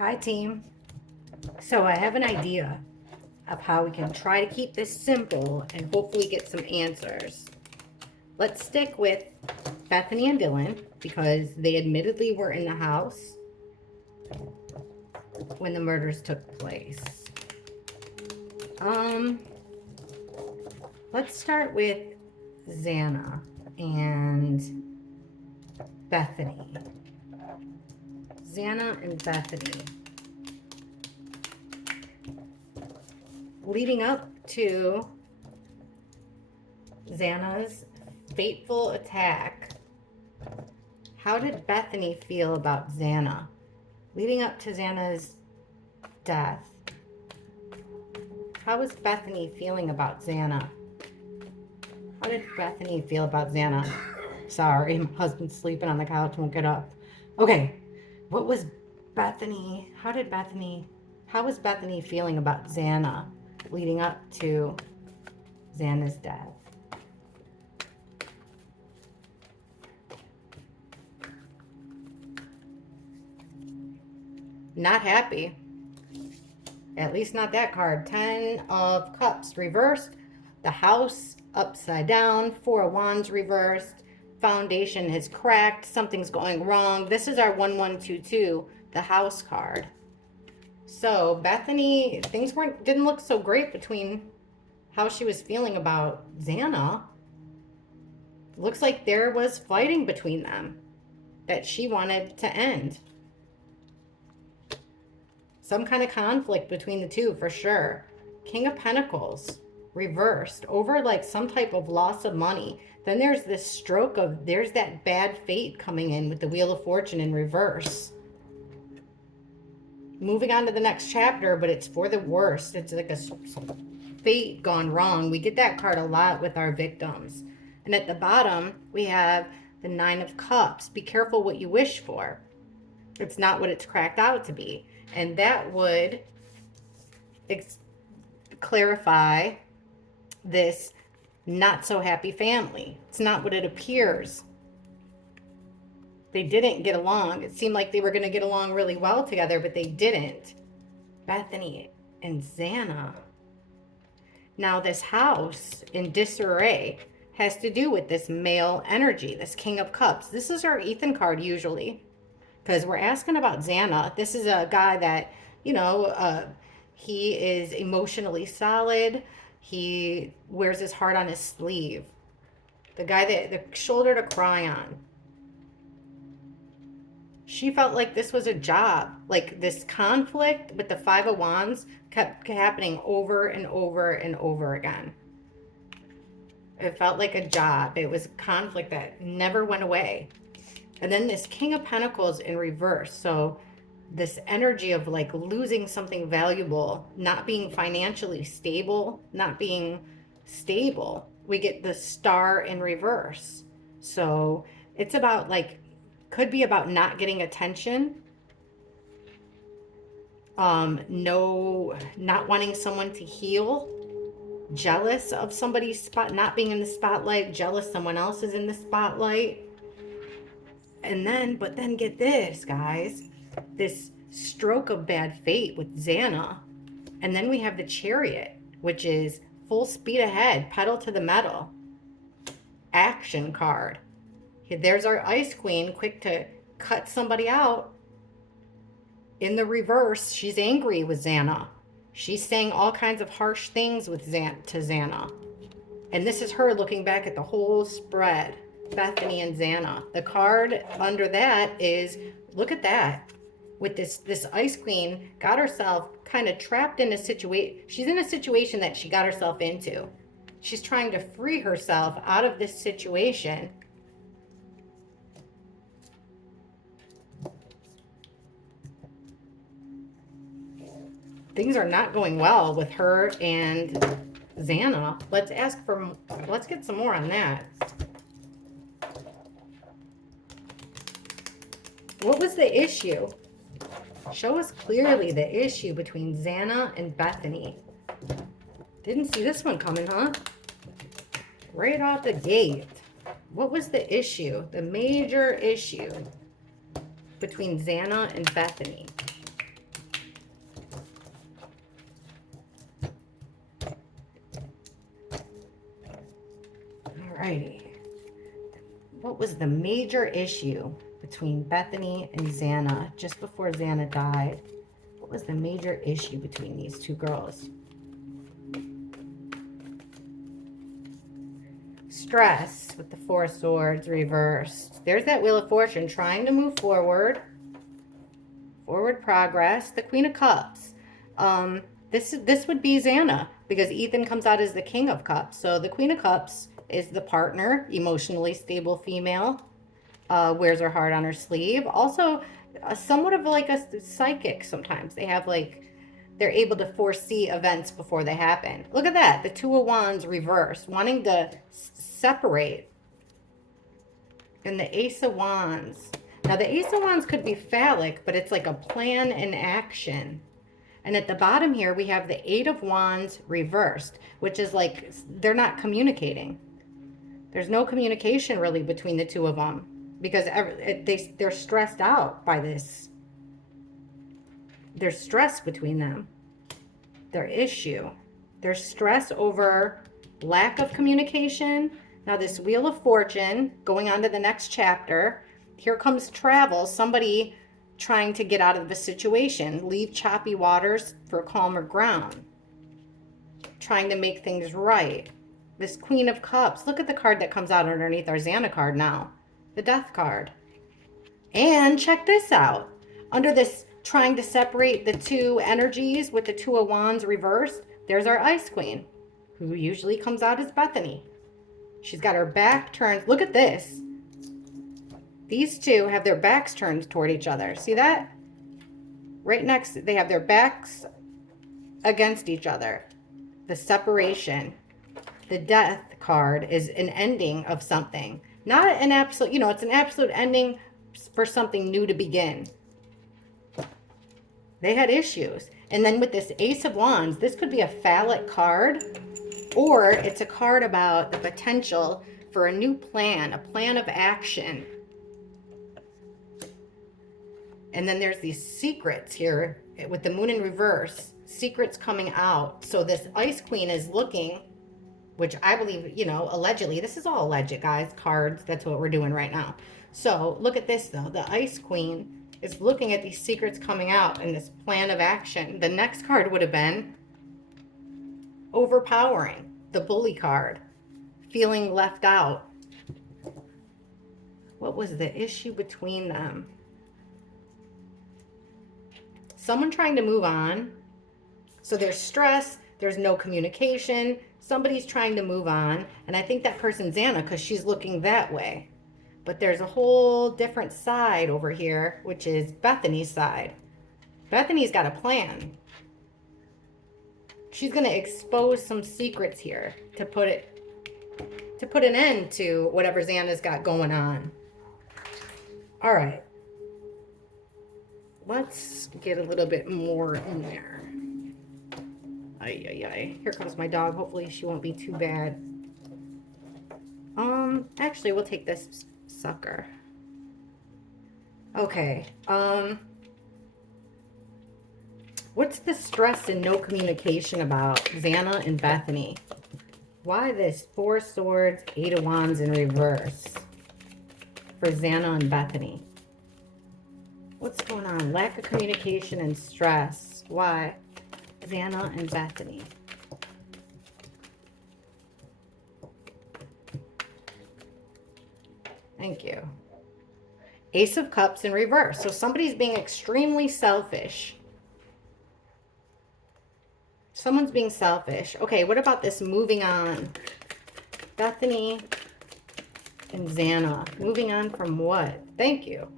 Hi, team. So I have an idea of how we can try to keep this simple and hopefully get some answers. Let's stick with Bethany and Dylan because they admittedly were in the house when the murders took place. Um, let's start with Zanna and Bethany. Zanna and Bethany. Leading up to Zanna's fateful attack, how did Bethany feel about Zanna? Leading up to Zanna's death, how was Bethany feeling about Zanna? How did Bethany feel about Zanna? Sorry, my husband's sleeping on the couch, won't get up. Okay, what was Bethany? How was Bethany feeling about Zanna leading up to Zanna's death? Not happy. At least not that card. 10 of Cups reversed. The house upside down. 4 of Wands reversed. Foundation has cracked. Something's going wrong. This is our 1122, the house card. So Bethany, things didn't look so great between how she was feeling about Zanna. Looks like there was fighting between them that she wanted to end. Some kind of conflict between the two for sure. King of Pentacles reversed over like some type of loss of money. Then there's this stroke of, there's that bad fate coming in with the Wheel of Fortune in reverse. Moving on to the next chapter, but it's for the worst. It's like a fate gone wrong. We get that card a lot with our victims. And at the bottom, we have the 9 of Cups. Be careful what you wish for. It's not what it's cracked out to be. And that would clarify this not so happy family. It's not what it appears. They didn't get along. It seemed like they were going to get along really well together, but they didn't. Bethany and Zanna. Now this house in disarray has to do with this male energy, this King of Cups. This is our Ethan card usually, because we're asking about Zanna. This is a guy that, he is emotionally solid. He wears his heart on his sleeve. The guy the shoulder to cry on. She felt like this was a job. Like this conflict with the 5 of Wands kept happening over and over and over again. It felt like a job. It was conflict that never went away. And then this King of Pentacles in reverse. So this energy of like losing something valuable, not being financially stable, not being stable. We get the Star in reverse. So it's about like, could be about not getting attention. Not wanting someone to heal. Jealous of somebody's not being in the spotlight. Jealous someone else is in the spotlight. But then get this, guys. This stroke of bad fate with Zanna. And then we have the Chariot, which is full speed ahead, pedal to the metal. Action card. There's our Ice Queen, quick to cut somebody out. In the reverse, she's angry with Zanna. She's saying all kinds of harsh things with Zanna. And this is her looking back at the whole spread. Bethany and Zanna. The card under that is, look at that. With this Ice Queen got herself kind of trapped in a situation. She's in a situation that she got herself into. She's trying to free herself out of this situation. Things are not going well with her and Zanna. Let's get some more on that. What was the issue? Show us clearly the issue between Zanna and Bethany. Didn't see this one coming, huh? Right off the gate. What was the issue? The major issue between Zanna and Bethany. was the major issue between Bethany and Zanna just before Zanna died? What was the major issue between these two girls? Stress with the Four of Swords reversed. There's that Wheel of Fortune trying to move forward. Forward progress. The Queen of Cups. This would be Zanna because Ethan comes out as the King of Cups. So the Queen of Cups is the partner, emotionally stable female. Wears her heart on her sleeve. Also, somewhat of like a psychic sometimes. They have like, they're able to foresee events before they happen. Look at that. The Two of Wands reversed, wanting to separate. And the Ace of Wands. Now, the Ace of Wands could be phallic, but it's like a plan in action. And at the bottom here, we have the Eight of Wands reversed, which is like they're not communicating. There's no communication really between the two of them because they're stressed out by this. There's stress between them. Their issue. There's stress over lack of communication. Now this Wheel of Fortune, going on to the next chapter. Here comes travel. Somebody trying to get out of the situation. Leave choppy waters for calmer ground. Trying to make things right. This Queen of Cups. Look at the card that comes out underneath our Zanna card now. The Death card. And check this out. Under this trying to separate the two energies with the Two of Wands reversed, there's our Ice Queen, who usually comes out as Bethany. She's got her back turned. Look at this. These two have their backs turned toward each other. See that? Right next, they have their backs against each other. The separation. The Death card is an ending of something. Not an absolute, it's an absolute ending for something new to begin. They had issues. And then with this Ace of Wands, this could be a phallic card, or it's a card about the potential for a new plan, a plan of action. And then there's these secrets here with the Moon in reverse, secrets coming out. So this Ice Queen is looking, which I believe, allegedly, this is all alleged, guys, cards. That's what we're doing right now. So look at this, though. The Ice Queen is looking at these secrets coming out in this plan of action. The next card would have been overpowering, the Bully card, feeling left out. What was the issue between them? Someone trying to move on. So there's stress, there's no communication, somebody's trying to move on, and I think that person's Zanna because she's looking that way. But there's a whole different side over here, which is Bethany's side. Bethany's got a plan. She's going to expose some secrets here to put an end to whatever Zanna's got going on. All right. Let's get a little bit more in there. Ay, ay, ay. Here comes my dog. Hopefully she won't be too bad. Actually, we'll take this sucker. Okay. What's the stress and no communication about Zanna and Bethany? Why this Four of Swords, Eight of Wands in reverse for Zanna and Bethany? What's going on? Lack of communication and stress. Why? Zanna and Bethany. Thank you. Ace of Cups in reverse. So somebody's being extremely selfish. Someone's being selfish. Okay, what about this moving on? Bethany and Zanna. Moving on from what? Thank you.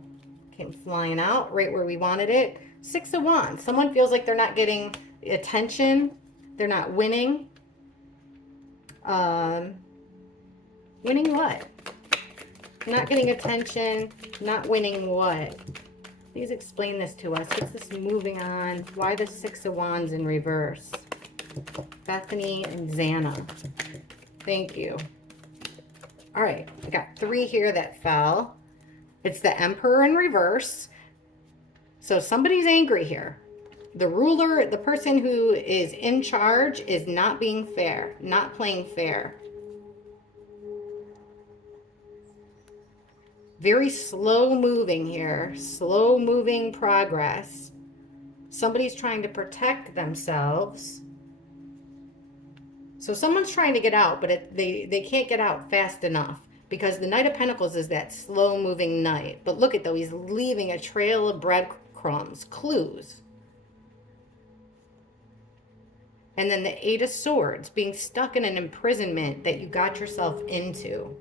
Came flying out right where we wanted it. Six of Wands. Someone feels like they're not getting attention. They're not winning. Winning what? Not getting attention. Not winning what? Please explain this to us. What's this moving on? Why the Six of Wands in reverse? Bethany and Zanna. Thank you. All right. I got three here that fell. It's the Emperor in reverse. So somebody's angry here. The ruler, the person who is in charge, is not being fair, not playing fair. Very slow moving here, slow moving progress. Somebody's trying to protect themselves. So someone's trying to get out, but they can't get out fast enough because the Knight of Pentacles is that slow moving knight. But look at though, he's leaving a trail of breadcrumbs, clues. And then the Eight of Swords, being stuck in an imprisonment that you got yourself into.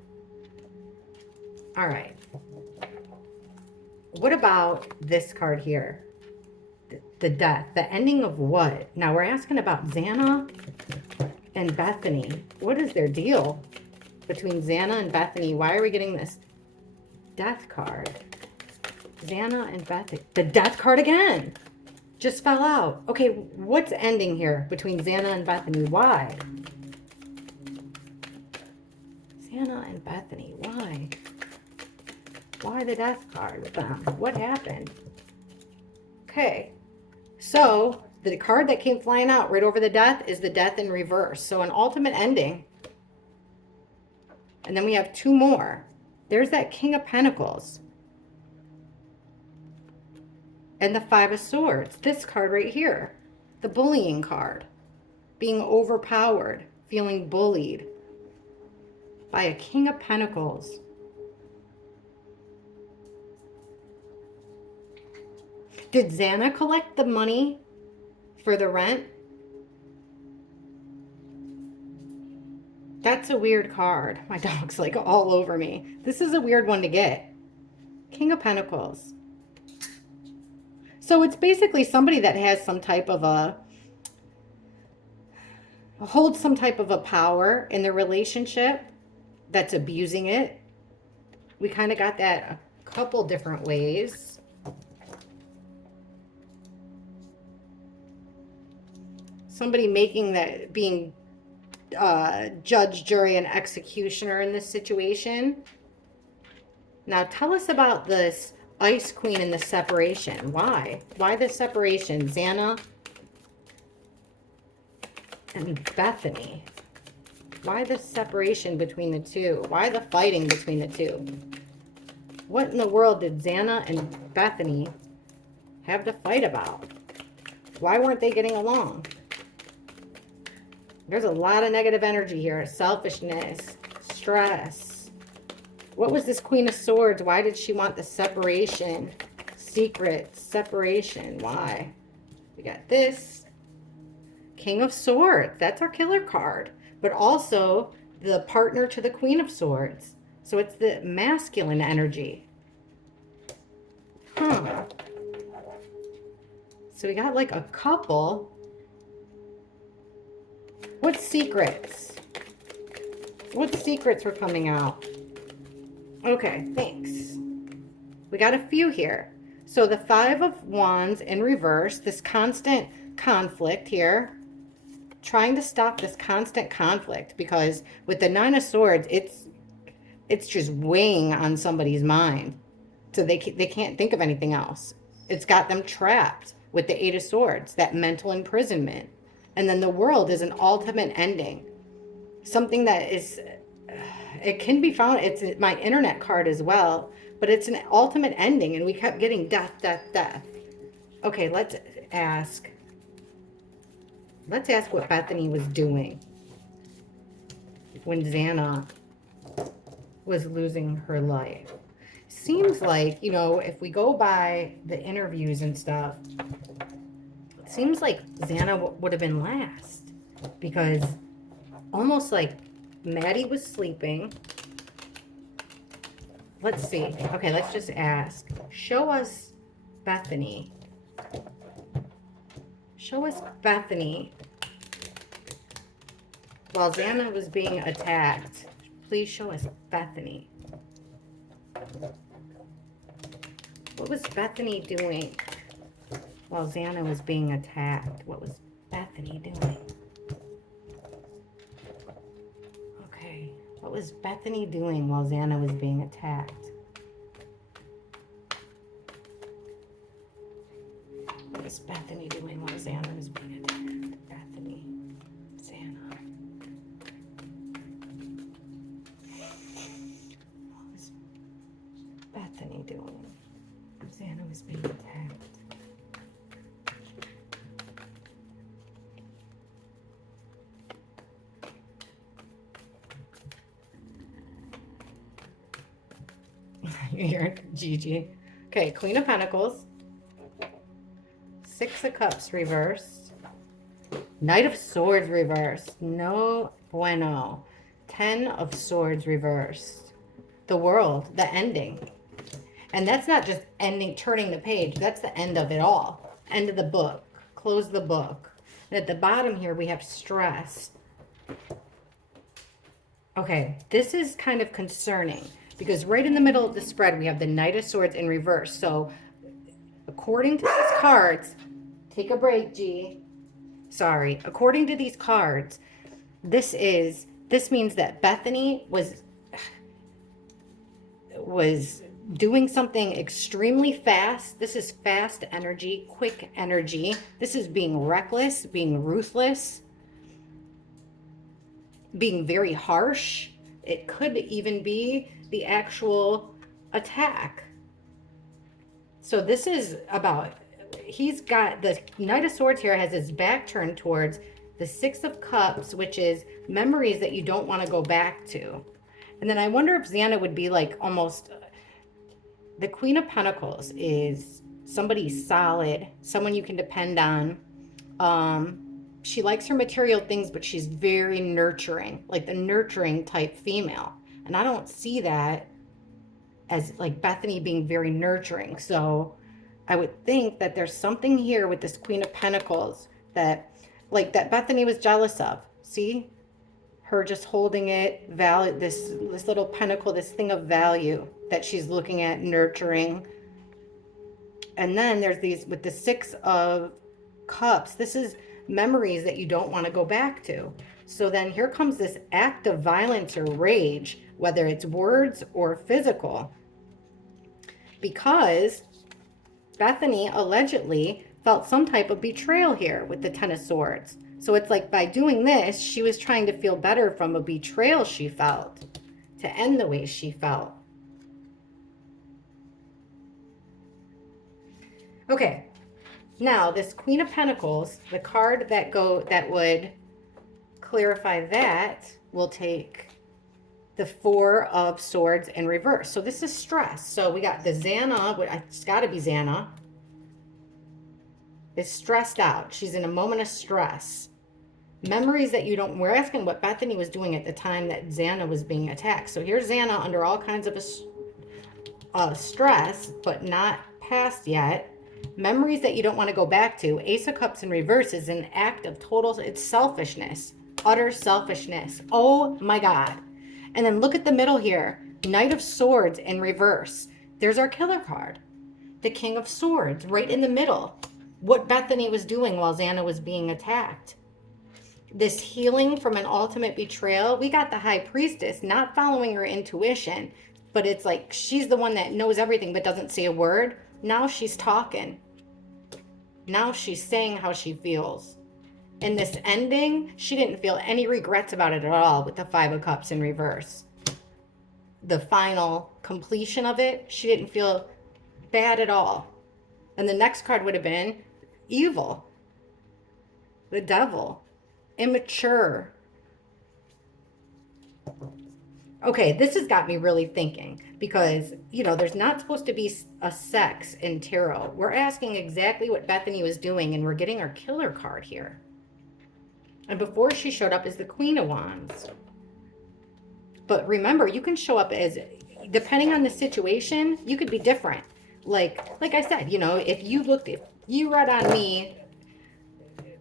All right. What about this card here? The death. The ending of what? Now we're asking about Zanna and Bethany. What is their deal between Zanna and Bethany? Why are we getting this death card? Zanna and Bethany. The death card again. Just fell out. Okay, what's ending here between Zanna and Bethany? Why? Zanna and Bethany. Why? Why the death card with them? What happened? Okay. So the card that came flying out right over the death is the death in reverse. So an ultimate ending. And then we have two more. There's that King of Pentacles. And the Five of Swords. This card right here. The bullying card. Being overpowered. Feeling bullied. By a King of Pentacles. Did Zanna collect the money for the rent? That's a weird card. My dog's like all over me. This is a weird one to get. King of Pentacles. So it's basically somebody that has some type of holds some type of a power in their relationship that's abusing it. We kind of got that a couple different ways. Somebody making that, being judge, jury, and executioner in this situation. Now tell us about this Ice Queen and the separation. Why? Why the separation? Zanna and Bethany. Why the separation between the two? Why the fighting between the two? What in the world did Zanna and Bethany have to fight about? Why weren't they getting along? There's a lot of negative energy here. Selfishness, stress. What was this Queen of Swords? Why did she want the separation? Secret, separation. Why? We got this. King of Swords. That's our killer card. But also the partner to the Queen of Swords. So it's the masculine energy. Huh. So we got like a couple. What secrets? What secrets were coming out? Okay, thanks. We got a few here. So the Five of Wands in reverse, this constant conflict here. Trying to stop this constant conflict because with the Nine of Swords, it's just weighing on somebody's mind. So they can't think of anything else. It's got them trapped with the Eight of Swords, that mental imprisonment. And then the World is an ultimate ending. Something that is, it can be found, it's my internet card as well, but it's an ultimate ending. And we kept getting death, death, death. Okay, let's ask what Bethany was doing when Zanna was losing her life. Seems like, you know, if we go by the interviews and stuff, it seems like Zanna would have been last because almost like Maddie was sleeping. Let's see. Okay, let's just ask. Show us Bethany. Show us Bethany while Zanna was being attacked. Please show us Bethany. What was Bethany doing while Zanna was being attacked? What was Bethany doing? Okay. What was Bethany doing while Zanna was being attacked? What was Bethany doing while Zanna was being attacked? Bethany. Zanna. What was is being attacked. You're Gigi. Okay, Queen of Pentacles. Six of Cups reversed. Knight of Swords reversed. No bueno. 10 of Swords reversed. The World, the ending. And that's not just ending, turning the page. That's the end of it all. End of the book. Close the book. And at the bottom here, we have stress. Okay, this is kind of concerning because right in the middle of the spread, we have the Knight of Swords in reverse. So according to these cards, take a break, G. Sorry. According to these cards, this means that Bethany was doing something extremely fast. This is fast energy, quick energy. This is being reckless, being ruthless, being very harsh. It could even be the actual attack. So this is about, he's got the Knight of Swords here, has his back turned towards the Six of Cups, which is memories that you don't want to go back to. And then I wonder if Zanna would be like almost, the Queen of Pentacles is somebody solid, someone you can depend on. She likes her material things, but she's very nurturing, like the nurturing type female. And I don't see that as like Bethany being very nurturing. So I would think that there's something here with this Queen of Pentacles that, like, that Bethany was jealous of. See? Her just holding it, value, this little pentacle, this thing of value that she's looking at, nurturing. And then there's these with the Six of Cups. This is memories that you don't want to go back to. So then here comes this act of violence or rage, whether it's words or physical, because Bethany allegedly felt some type of betrayal here with the Ten of Swords. So it's like by doing this, she was trying to feel better from a betrayal she felt, to end the way she felt. Okay, now this Queen of Pentacles, the card that would clarify that, will take the Four of Swords in reverse. So this is stress. So we got the Zanna, it's got to be Zanna, is stressed out. She's in a moment of stress. Memories that you don't, we're asking what Bethany was doing at the time that Zanna was being attacked. So here's Zanna under all kinds of stress, but not past yet. Memories that you don't want to go back to. Ace of Cups in reverse is an act of total, it's selfishness, utter selfishness. Oh my God. And then look at the middle here. Knight of Swords in reverse. There's our killer card. The King of Swords right in the middle. What Bethany was doing while Zanna was being attacked. This healing from an ultimate betrayal. We got the High Priestess not following her intuition, but it's like she's the one that knows everything but doesn't say a word. Now she's talking. Now she's saying how she feels. In this ending, she didn't feel any regrets about it at all with the Five of Cups in reverse. The final completion of it, she didn't feel bad at all. And the next card would have been evil, the devil, immature. Okay, this has got me really thinking because, you know, there's not supposed to be a sex in tarot. We're asking exactly what Bethany was doing, and we're getting our killer card here. And before she showed up as the Queen of Wands. But remember, you can show up as, depending on the situation, you could be different. Like I said, you know, if you read on me,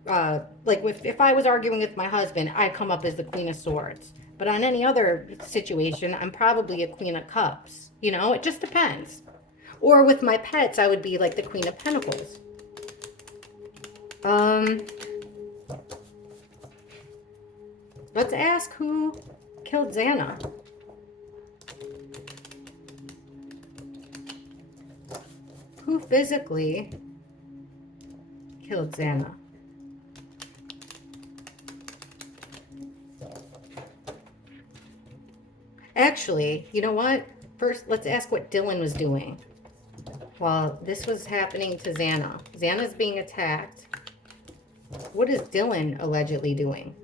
like if I was arguing with my husband, I'd come up as the Queen of Swords. But on any other situation, I'm probably a Queen of Cups. You know, it just depends. Or with my pets, I would be like the Queen of Pentacles. Let's ask who killed Zanna. Who physically killed Zanna? Actually, you know what? First, let's ask what Dylan was doing. While this was happening to Zanna. Zanna's being attacked. What is Dylan allegedly doing?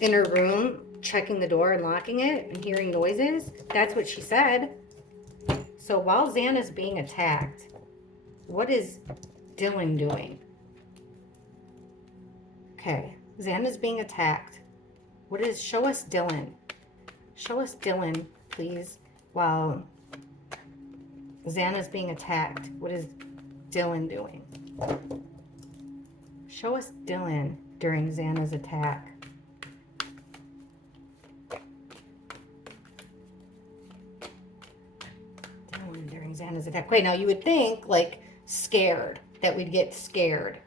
In her room, checking the door and locking it and hearing noises? That's what she said. So while Zanna's being attacked, what is Dylan doing? Okay, Zanna's being attacked. Show us Dylan. Show us Dylan, please. While Zanna's being attacked, what is Dylan doing? Show us Dylan during Zanna's attack. Dylan during Zanna's attack. Wait, now you would think, like, scared, that we'd get scared.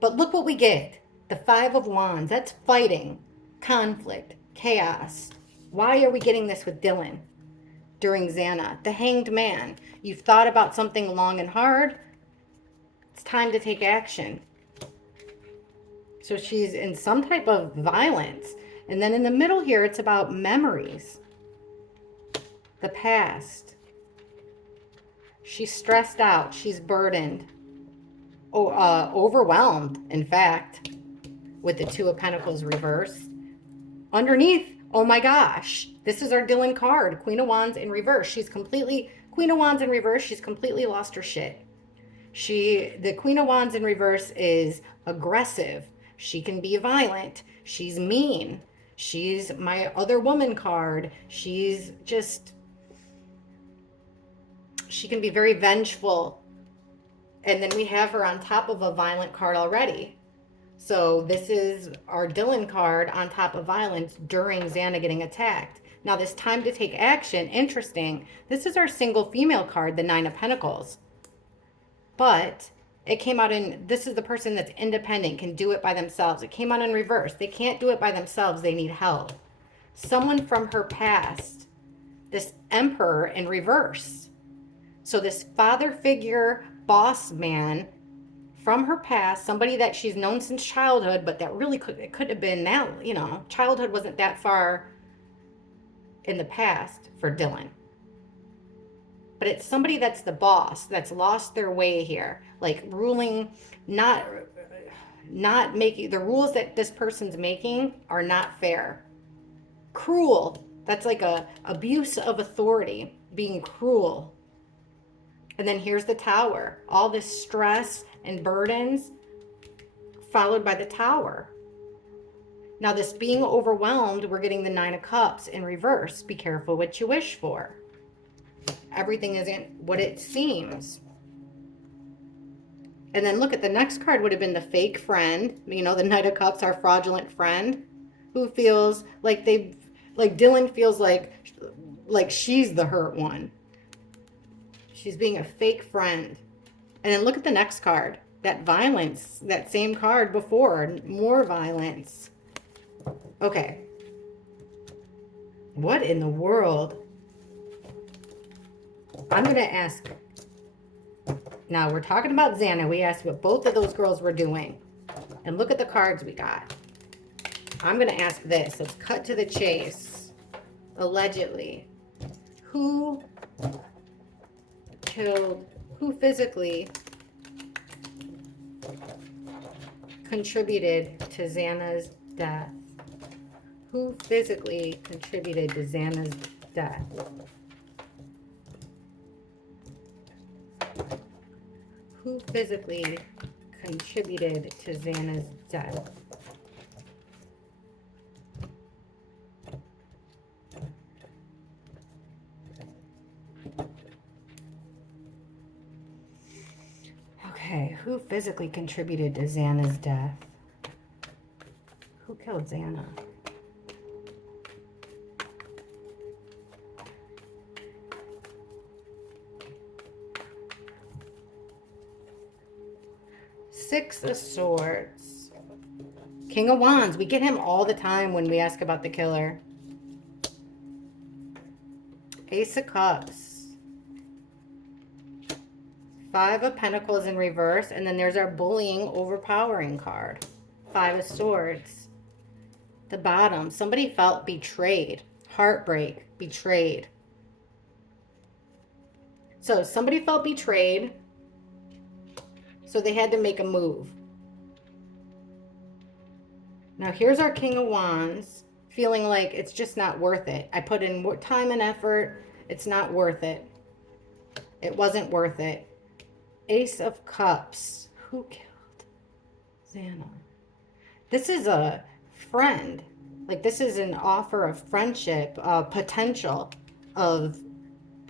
But look what we get. The Five of Wands. That's fighting, conflict, chaos. Why are we getting this with Dylan during Zanna? The Hanged Man. You've thought about something long and hard. It's time to take action. So she's in some type of violence. And then in the middle here, it's about memories. The past. She's stressed out. She's burdened. Overwhelmed, in fact, with the Two of Pentacles reversed. Underneath, oh my gosh, this is our Dylan card, Queen of Wands in reverse. Queen of Wands in reverse, she's completely lost her shit. The Queen of Wands in reverse is aggressive. She can be violent. She's mean. She's my other woman card. She can be very vengeful. And then we have her on top of a violent card already. So this is our Dylan card on top of violence during Zanna getting attacked. Now this time to take action, interesting. This is our single female card, the Nine of Pentacles. But it came out in, this is the person that's independent, can do it by themselves. It came out in reverse. They can't do it by themselves. They need help. Someone from her past, this Emperor in reverse. So this father figure, boss man from her past, somebody that she's known since childhood, but that really could have been now, childhood wasn't that far in the past for Dylan. But it's somebody that's the boss, that's lost their way here, like ruling, not making, the rules that this person's making are not fair. Cruel, that's like a abuse of authority, being cruel. And then here's the Tower, all this stress and burdens followed by the Tower. Now this being overwhelmed, we're getting the Nine of Cups in reverse. Be careful what you wish for. Everything isn't what it seems. And then look at the next card would have been the fake friend. The Knight of Cups, our fraudulent friend, who feels like Dylan feels like she's the hurt one. She's being a fake friend. And then look at the next card. That violence, that same card before, more violence. Okay. What in the world? I'm going to ask. Now, we're talking about Zanna. We asked what both of those girls were doing. And look at the cards we got. I'm going to ask this. Let's cut to the chase. Allegedly. Who physically contributed to Zanna's death? Who physically contributed to Zanna's death? Who physically contributed to Zanna's death? Okay, who physically contributed to Zanna's death? Who killed Zanna? Six of Swords. King of Wands. We get him all the time when we ask about the killer. Ace of Cups. Five of Pentacles in reverse. And then there's our bullying, overpowering card. Five of Swords. The bottom. Somebody felt betrayed. Heartbreak. Betrayed. So somebody felt betrayed, so they had to make a move. Now here's our King of Wands, feeling like it's just not worth it. I put in more time and effort. It's not worth it. It wasn't worth it. Ace of Cups. Who killed Zanna? This is a friend. Like, this is an offer of friendship, potential of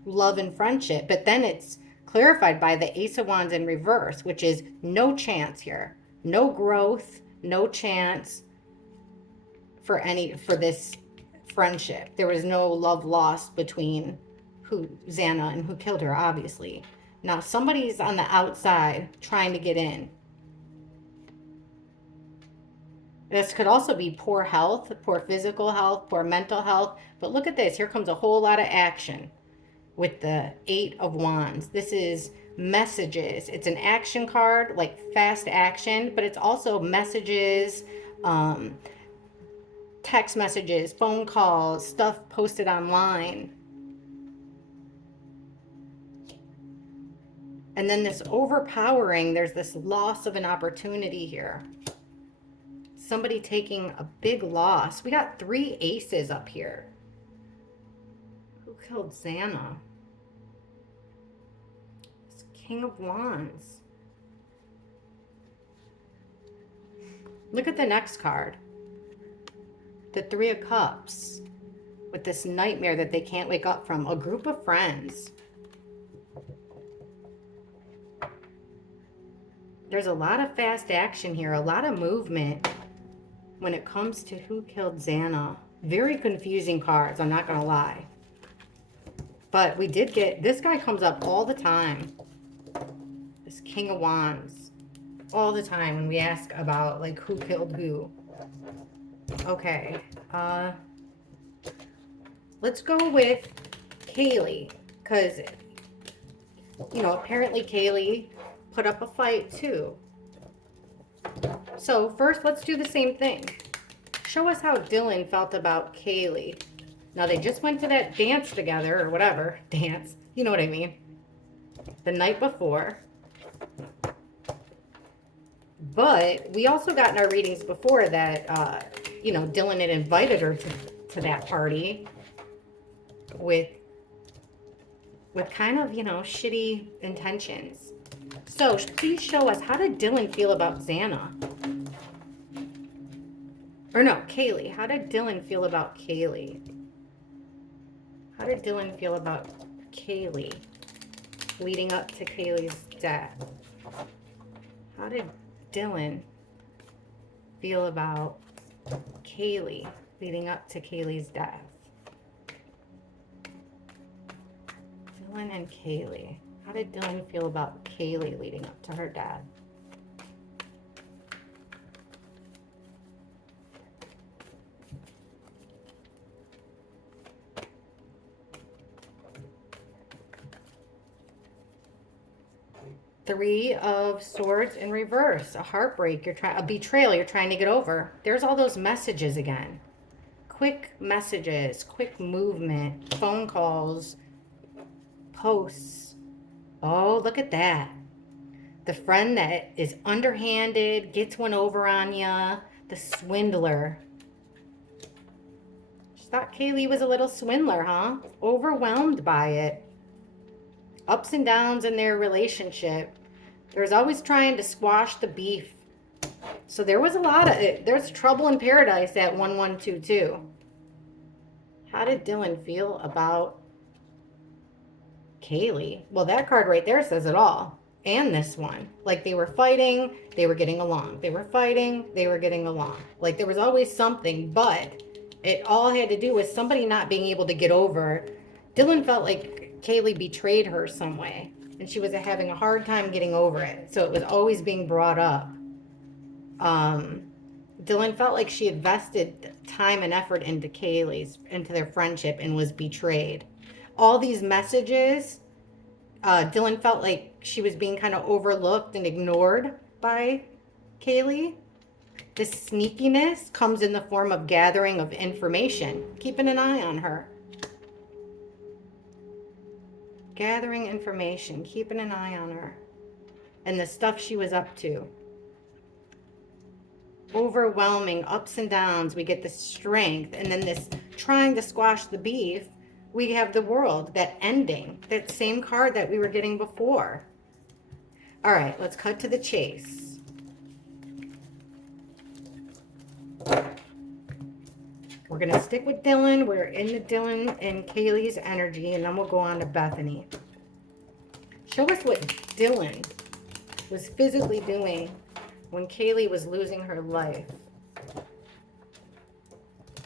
love and friendship. But then it's clarified by the Ace of Wands in reverse, which is no chance here. No growth, no chance for this friendship. There was no love lost between Zanna and who killed her, obviously. Now somebody's on the outside trying to get in. This could also be poor health, poor physical health, poor mental health. But look at this. Here comes a whole lot of action with the Eight of Wands. This is messages. It's an action card, like fast action, but it's also messages, text messages, phone calls, stuff posted online. And then this overpowering, there's this loss of an opportunity here. Somebody taking a big loss. We got 3 aces up here. Who killed Zanna? It's King of Wands. Look at the next card. The 3 of Cups. With this nightmare that they can't wake up from. A group of friends. There's a lot of fast action here. A lot of movement when it comes to who killed Zanna. Very confusing cards, I'm not going to lie. But we did get... This guy comes up all the time. This King of Wands. All the time when we ask about, like, who killed who. Okay. Let's go with Kaylee. Because, you know, apparently Kaylee put up a fight too. So first, let's do the same thing. Show us how Dylan felt about Kaylee. Now, they just went to that dance together, or whatever. Dance. You know what I mean. The night before. But we also got in our readings before that, you know, Dylan had invited her to that party with kind of, you know, shitty intentions. So, please show us, how did Dylan feel about Zanna? Or no, Kaylee. How did Dylan feel about Kaylee? How did Dylan feel about Kaylee leading up to Kaylee's death? How did Dylan feel about Kaylee leading up to Kaylee's death? Dylan and Kaylee. How did Dylan feel about Kaylee leading up to her death? Three of Swords in reverse. A heartbreak. A betrayal you're trying to get over. There's all those messages again. Quick messages. Quick movement. Phone calls. Posts. Oh, look at that. The friend that is underhanded, gets one over on ya. The swindler. Just thought Kaylee was a little swindler, huh? Overwhelmed by it. Ups and downs in their relationship. There's always trying to squash the beef. So there was a lot of it. There's trouble in paradise at 1122. How did Dylan feel about Kaylee? Well, that card right there says it all. And this one. Like, they were fighting, they were getting along. They were fighting, they were getting along. Like, there was always something, but it all had to do with somebody not being able to get over. Dylan felt like Kaylee betrayed her some way, and she was having a hard time getting over it. So it was always being brought up. Dylan felt like she invested time and effort into their friendship, and was betrayed. All these messages, Dylan felt like she was being kind of overlooked and ignored by Kaylee. This sneakiness comes in the form of gathering of information, keeping an eye on her. Gathering information, keeping an eye on her, and the stuff she was up to. Overwhelming ups and downs. We get the strength, and then this trying to squash the beef. We have the world, that ending, that same card that we were getting before. All right, let's cut to the chase. We're going to stick with Dylan. We're in the Dylan and Kaylee's energy, and then we'll go on to Bethany. Show us what Dylan was physically doing when Kaylee was losing her life.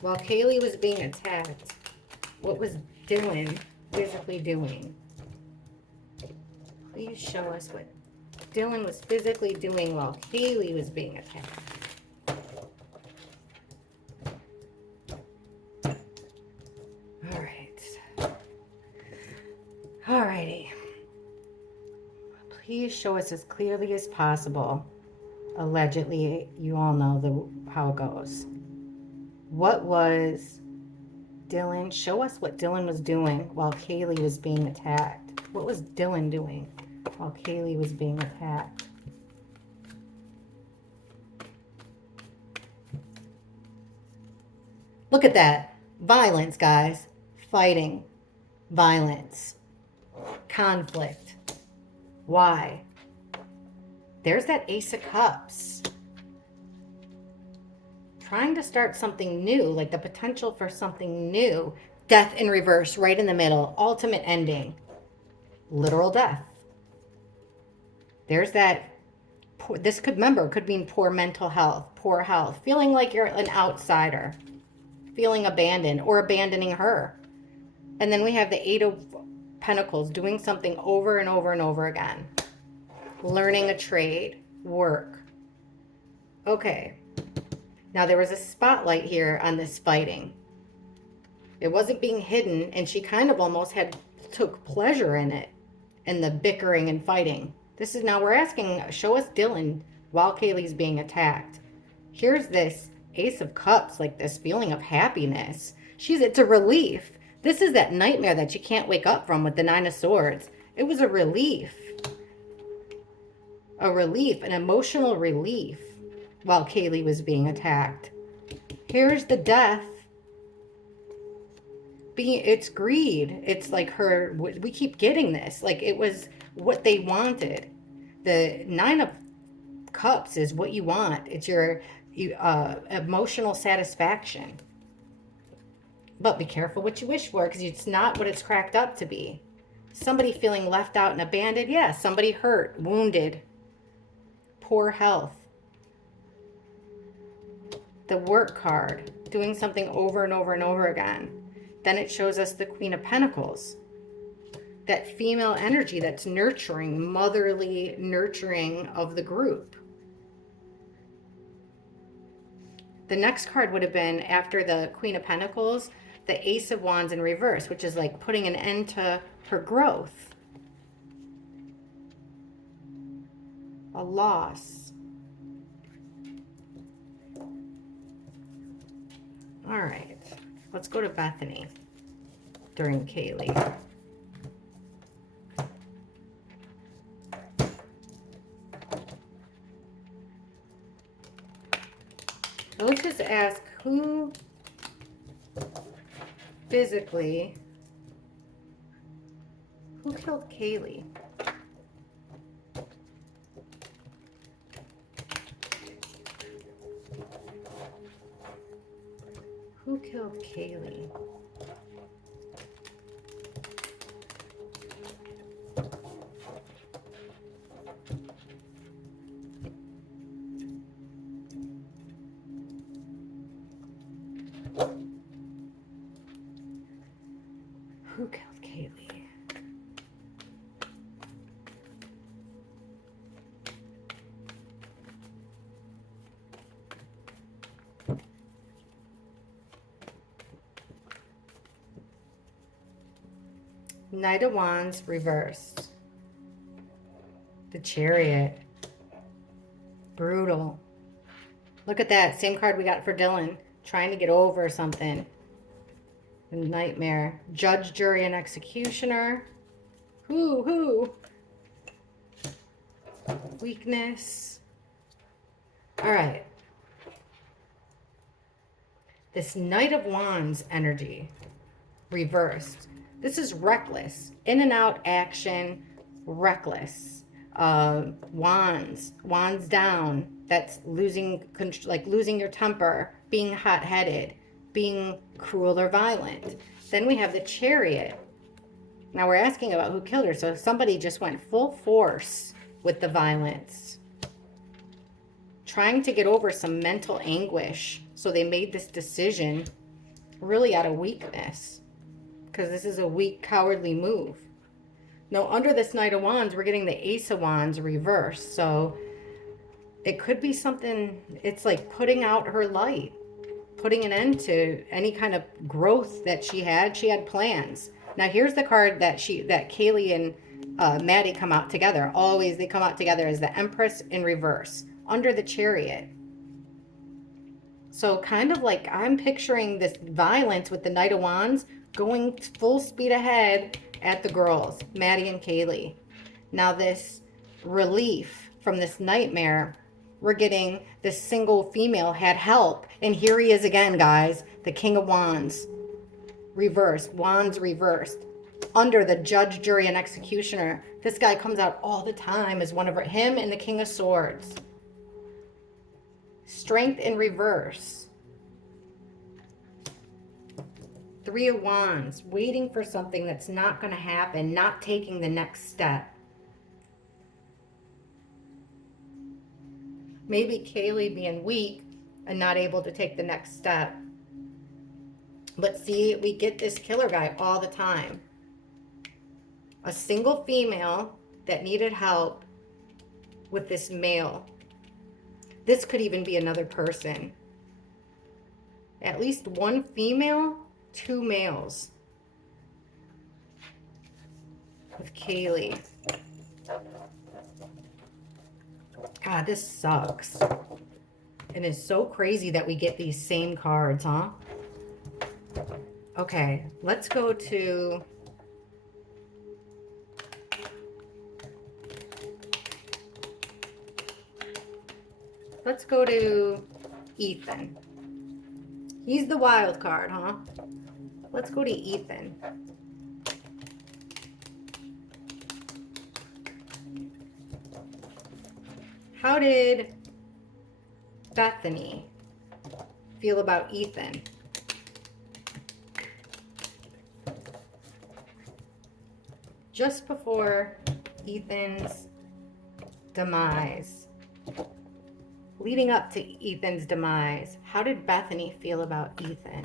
While Kaylee was being attacked, what was Dylan physically doing? Please show us what Dylan was physically doing while Kaylee was being attacked. All right. All righty. Please show us as clearly as possible. Allegedly, you all know how it goes. What was Dylan? Show us what Dylan was doing while Kaylee was being attacked. What was Dylan doing while Kaylee was being attacked? Look at that. Violence, guys. Fighting. Violence. Conflict. Why? There's that Ace of Cups. Trying to start something new, like the potential for something new. Death in reverse, right in the middle. Ultimate ending. Literal death. There's that. This could mean poor mental health, poor health. Feeling like you're an outsider. Feeling abandoned or abandoning her. And then we have the Eight of Pentacles, doing something over and over and over again. Learning a trade. Work. Okay. Now, there was a spotlight here on this fighting. It wasn't being hidden, and she kind of almost took pleasure in it, in the bickering and fighting. This is now we're asking, show us Dylan while Kaylee's being attacked. Here's this Ace of Cups, like this feeling of happiness. It's a relief. This is that nightmare that you can't wake up from with the Nine of Swords. It was a relief. A relief, an emotional relief. While Kaylee was being attacked. Here's the death. It's greed. It's like her, we keep getting this. Like it was what they wanted. The Nine of Cups is what you want. It's your emotional satisfaction. But be careful what you wish for, because it's not what it's cracked up to be. Somebody feeling left out and abandoned. Yeah, somebody hurt, wounded, poor health. The work card, doing something over and over and over again. Then it shows us the Queen of Pentacles. That female energy that's nurturing, motherly nurturing of the group. The next card would have been, after the Queen of Pentacles, the Ace of Wands in reverse, which is like putting an end to her growth. A loss. All right, let's go to Bethany during Kaylee. Let's just ask who physically, who killed Kaylee? Who killed Kaylee? Who killed Kaylee? Knight of Wands reversed. The Chariot. Brutal. Look at that. Same card we got for Dylan. Trying to get over something. The Nightmare. Judge, Jury, and Executioner. Who? Weakness. All right. This Knight of Wands energy, reversed. This is reckless. In and out action, reckless. Wands down. That's losing, like losing your temper, being hot-headed, being cruel or violent. Then we have the Chariot. Now we're asking about who killed her. So somebody just went full force with the violence, trying to get over some mental anguish. So they made this decision really out of weakness, because this is a weak, cowardly move. Now, under this Knight of Wands, we're getting the Ace of Wands reversed. So it could be something, it's like putting out her light, putting an end to any kind of growth that she had. She had plans. Now, here's the card that Kaylee and Maddie come out together. Always they come out together as the Empress in reverse, under the Chariot. So kind of like I'm picturing this violence with the Knight of Wands going full speed ahead at the girls, Maddie and Kaylee. Now this relief from this nightmare, we're getting this single female had help. And here he is again, guys, the King of Wands. Reversed, Wands reversed. Under the Judge, Jury, and Executioner. This guy comes out all the time as one of him and the King of Swords. Strength in reverse. Three of Wands, waiting for something that's not going to happen, not taking the next step. Maybe Kaylee being weak and not able to take the next step. But see, we get this killer guy all the time. A single female that needed help with this male. This could even be another person. At least one female, two males. With Kaylee. God, this sucks. And it's so crazy that we get these same cards, huh? Okay, let's go to... Let's go to Ethan. He's the wild card, huh? Let's go to Ethan. How did Bethany feel about Ethan? Just before Ethan's demise, leading up to Ethan's demise, how did Bethany feel about Ethan?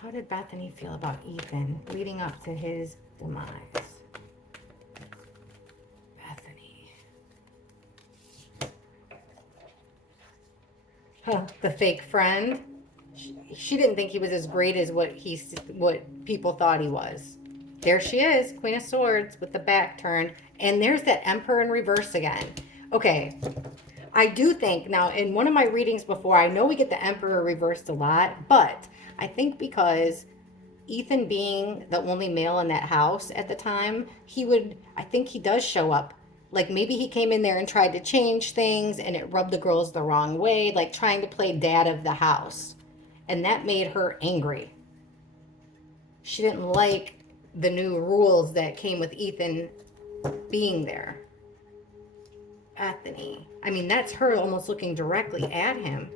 How did Bethany feel about Ethan leading up to his demise? Bethany. Huh, the fake friend. She didn't think he was as great as what people thought he was. There she is, Queen of Swords with the back turned. And there's that Emperor in reverse again. Okay, I do think, now in one of my readings before, I know we get the Emperor reversed a lot, but I think because Ethan being the only male in that house at the time, I think he does show up. Like maybe he came in there and tried to change things and it rubbed the girls the wrong way, like trying to play dad of the house. And that made her angry. She didn't like the new rules that came with Ethan being there. Bethany. I mean, that's her almost looking directly at him.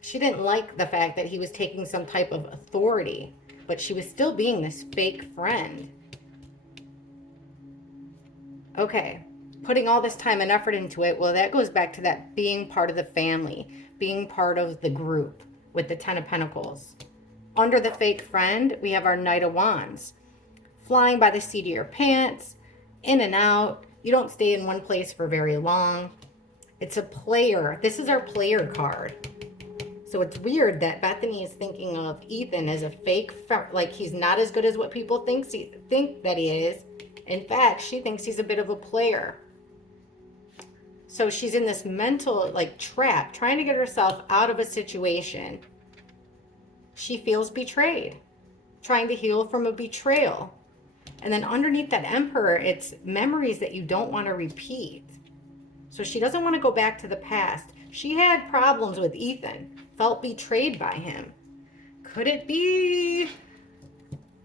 She didn't like the fact that he was taking some type of authority, but she was still being this fake friend. Okay, putting all this time and effort into it, well, that goes back to that being part of the family, being part of the group with the Ten of Pentacles. Under the fake friend, we have our Knight of Wands. Flying by the seat of your pants, in and out. You don't stay in one place for very long. It's a player. This is our player card. So it's weird that Bethany is thinking of Ethan as a fake, like he's not as good as what people think that he is. In fact, she thinks he's a bit of a player. So she's in this mental like trap, trying to get herself out of a situation. She feels betrayed, trying to heal from a betrayal. And then underneath that Emperor, it's memories that you don't want to repeat. So she doesn't want to go back to the past. She had problems with Ethan, felt betrayed by him. Could it be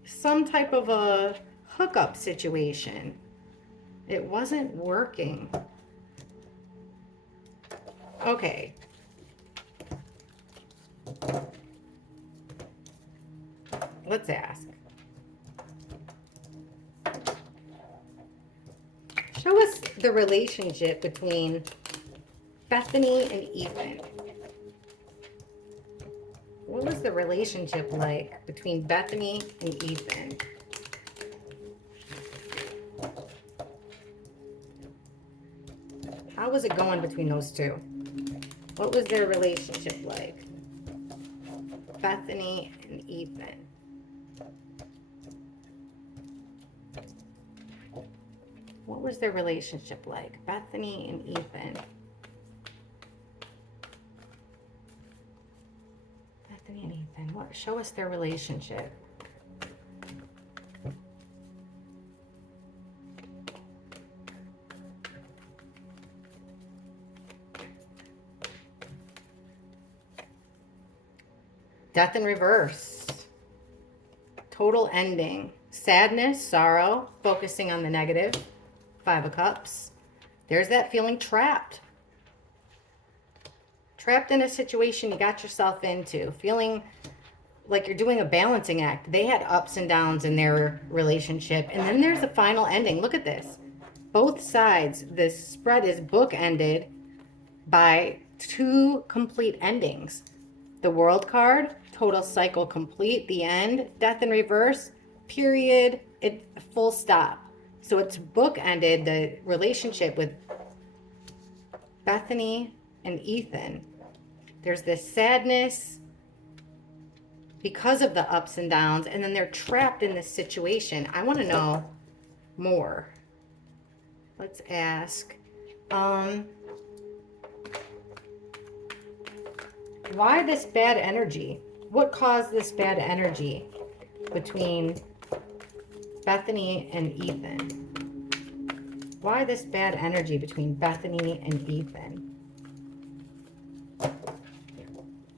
some type of a hookup situation? It wasn't working. Okay. Let's ask. Show us the relationship between Bethany and Ethan. What was the relationship like between Bethany and Ethan? How was it going between those two? What was their relationship like? Bethany and Ethan. What was their relationship like? Bethany and Ethan. Bethany and Ethan. What? Show us their relationship. Death in reverse. Total ending. Sadness, sorrow, focusing on the negative. 5 of Cups. There's that feeling trapped. Trapped in a situation you got yourself into. Feeling like you're doing a balancing act. They had ups and downs in their relationship. And then there's a final ending. Look at this. Both sides, this spread is bookended by 2 complete endings. The World card, total cycle complete, the end, death in reverse, period, it full stop. So it's bookended the relationship with Bethany and Ethan. There's this sadness because of the ups and downs, and then they're trapped in this situation. I want to know more. Let's ask. Why this bad energy? What caused this bad energy between Bethany and Ethan? Why this bad energy between Bethany and Ethan?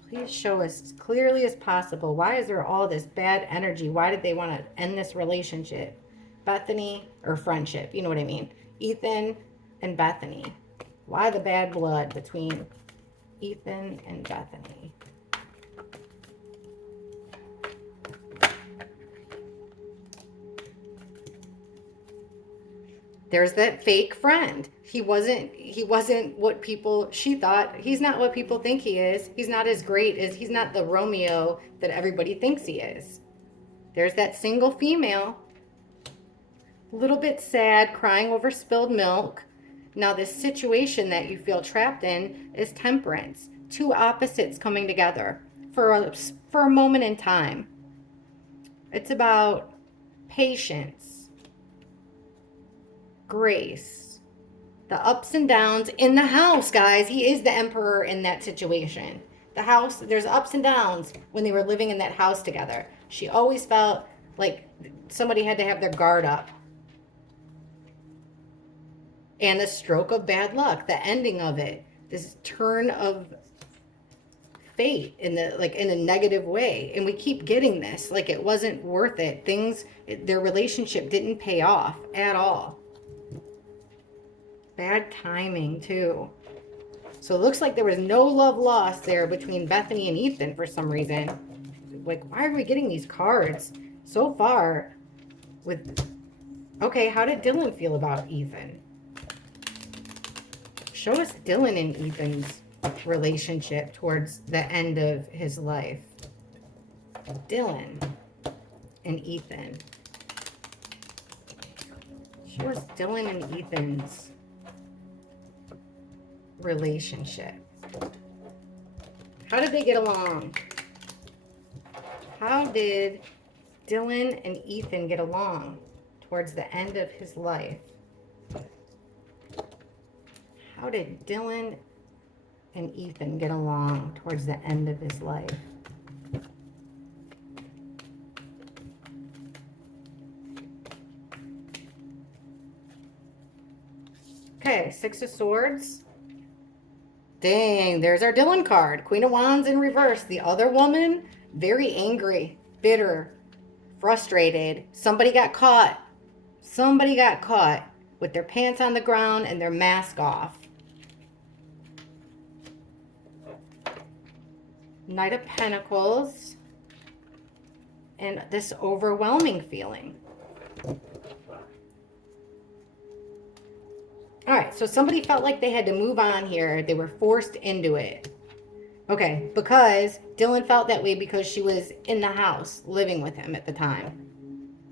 Please show us as clearly as possible. Why is there all this bad energy? Why did they want to end this relationship? Bethany, or friendship, you know what I mean? Ethan and Bethany. Why the bad blood between Ethan and Bethany? There's that fake friend. He wasn't what she thought. He's not what people think he is. He's not as great as, he's not the Romeo that everybody thinks he is. There's that single female, a little bit sad, crying over spilled milk. Now this situation that you feel trapped in is temperance. 2 opposites coming together for a moment in time. It's about patience, grace, the ups and downs in the house, guys. He is the emperor in that situation. The house, there's ups and downs when they were living in that house together. She always felt like somebody had to have their guard up. And the stroke of bad luck, the ending of it, this turn of fate in a negative way. And we keep getting this, like it wasn't worth it. Their relationship didn't pay off at all. Bad timing too. So it looks like there was no love lost there between Bethany and Ethan for some reason. Like, why are we getting these cards so far with... Okay, how did Dylan feel about Ethan? Show us Dylan and Ethan's relationship towards the end of his life. Dylan and Ethan. Show us Dylan and Ethan's relationship. How did they get along? How did Dylan and Ethan get along towards the end of his life? How did Dylan and Ethan get along towards the end of his life? Okay, Six of Swords. Dang, there's our Dylan card. Queen of Wands in reverse. The other woman, very angry, bitter, frustrated. Somebody got caught. Somebody got caught with their pants on the ground and their mask off. Knight of Pentacles. And this overwhelming feeling. All right, so somebody felt like they had to move on here. They were forced into it. Okay, because Dylan felt that way because she was in the house living with him at the time.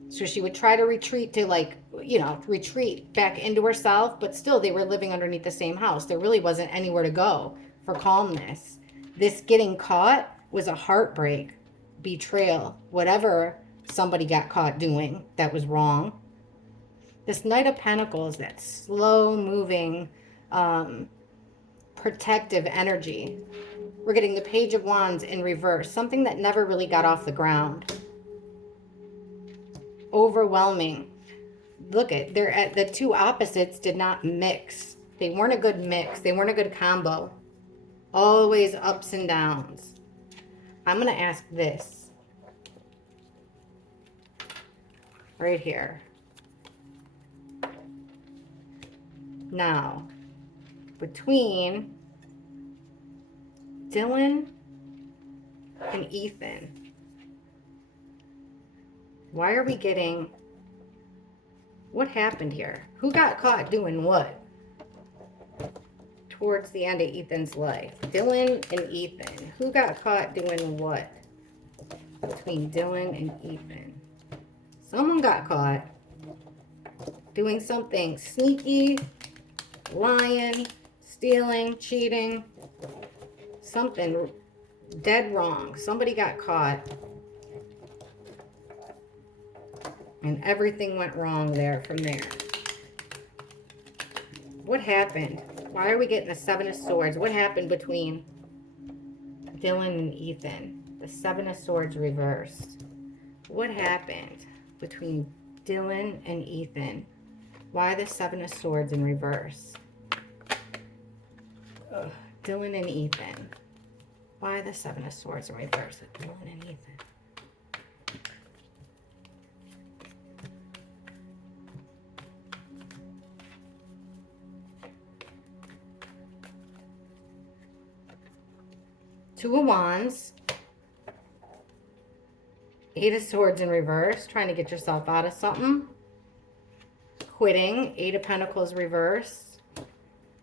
So she would try to retreat to, like, you know, retreat back into herself, but still they were living underneath the same house. There really wasn't anywhere to go for calmness. This getting caught was a heartbreak, betrayal, whatever somebody got caught doing that was wrong. This Knight of Pentacles, that slow moving, protective energy. We're getting the Page of Wands in reverse, something that never really got off the ground. Overwhelming. Look at, the two opposites did not mix. They weren't a good mix. They weren't a good combo. Always ups and downs. I'm going to ask this right here. Now, between Dylan and Ethan, why are we getting, what happened here? Who got caught doing what towards the end of Ethan's life? Dylan and Ethan. Who got caught doing what between Dylan and Ethan? Someone got caught doing something sneaky, lying, stealing, cheating, something dead wrong. Somebody got caught and everything went wrong there from there. What happened? Why are we getting the Seven of Swords? What happened between Dylan and Ethan? The Seven of Swords reversed. What happened between Dylan and Ethan? Why the Seven of Swords in reverse? Ugh. Dylan and Ethan. Why the Seven of Swords in reverse? Dylan and Ethan. Two of Wands. Eight of Swords in reverse. Trying to get yourself out of something. Quitting. Eight of Pentacles reverse.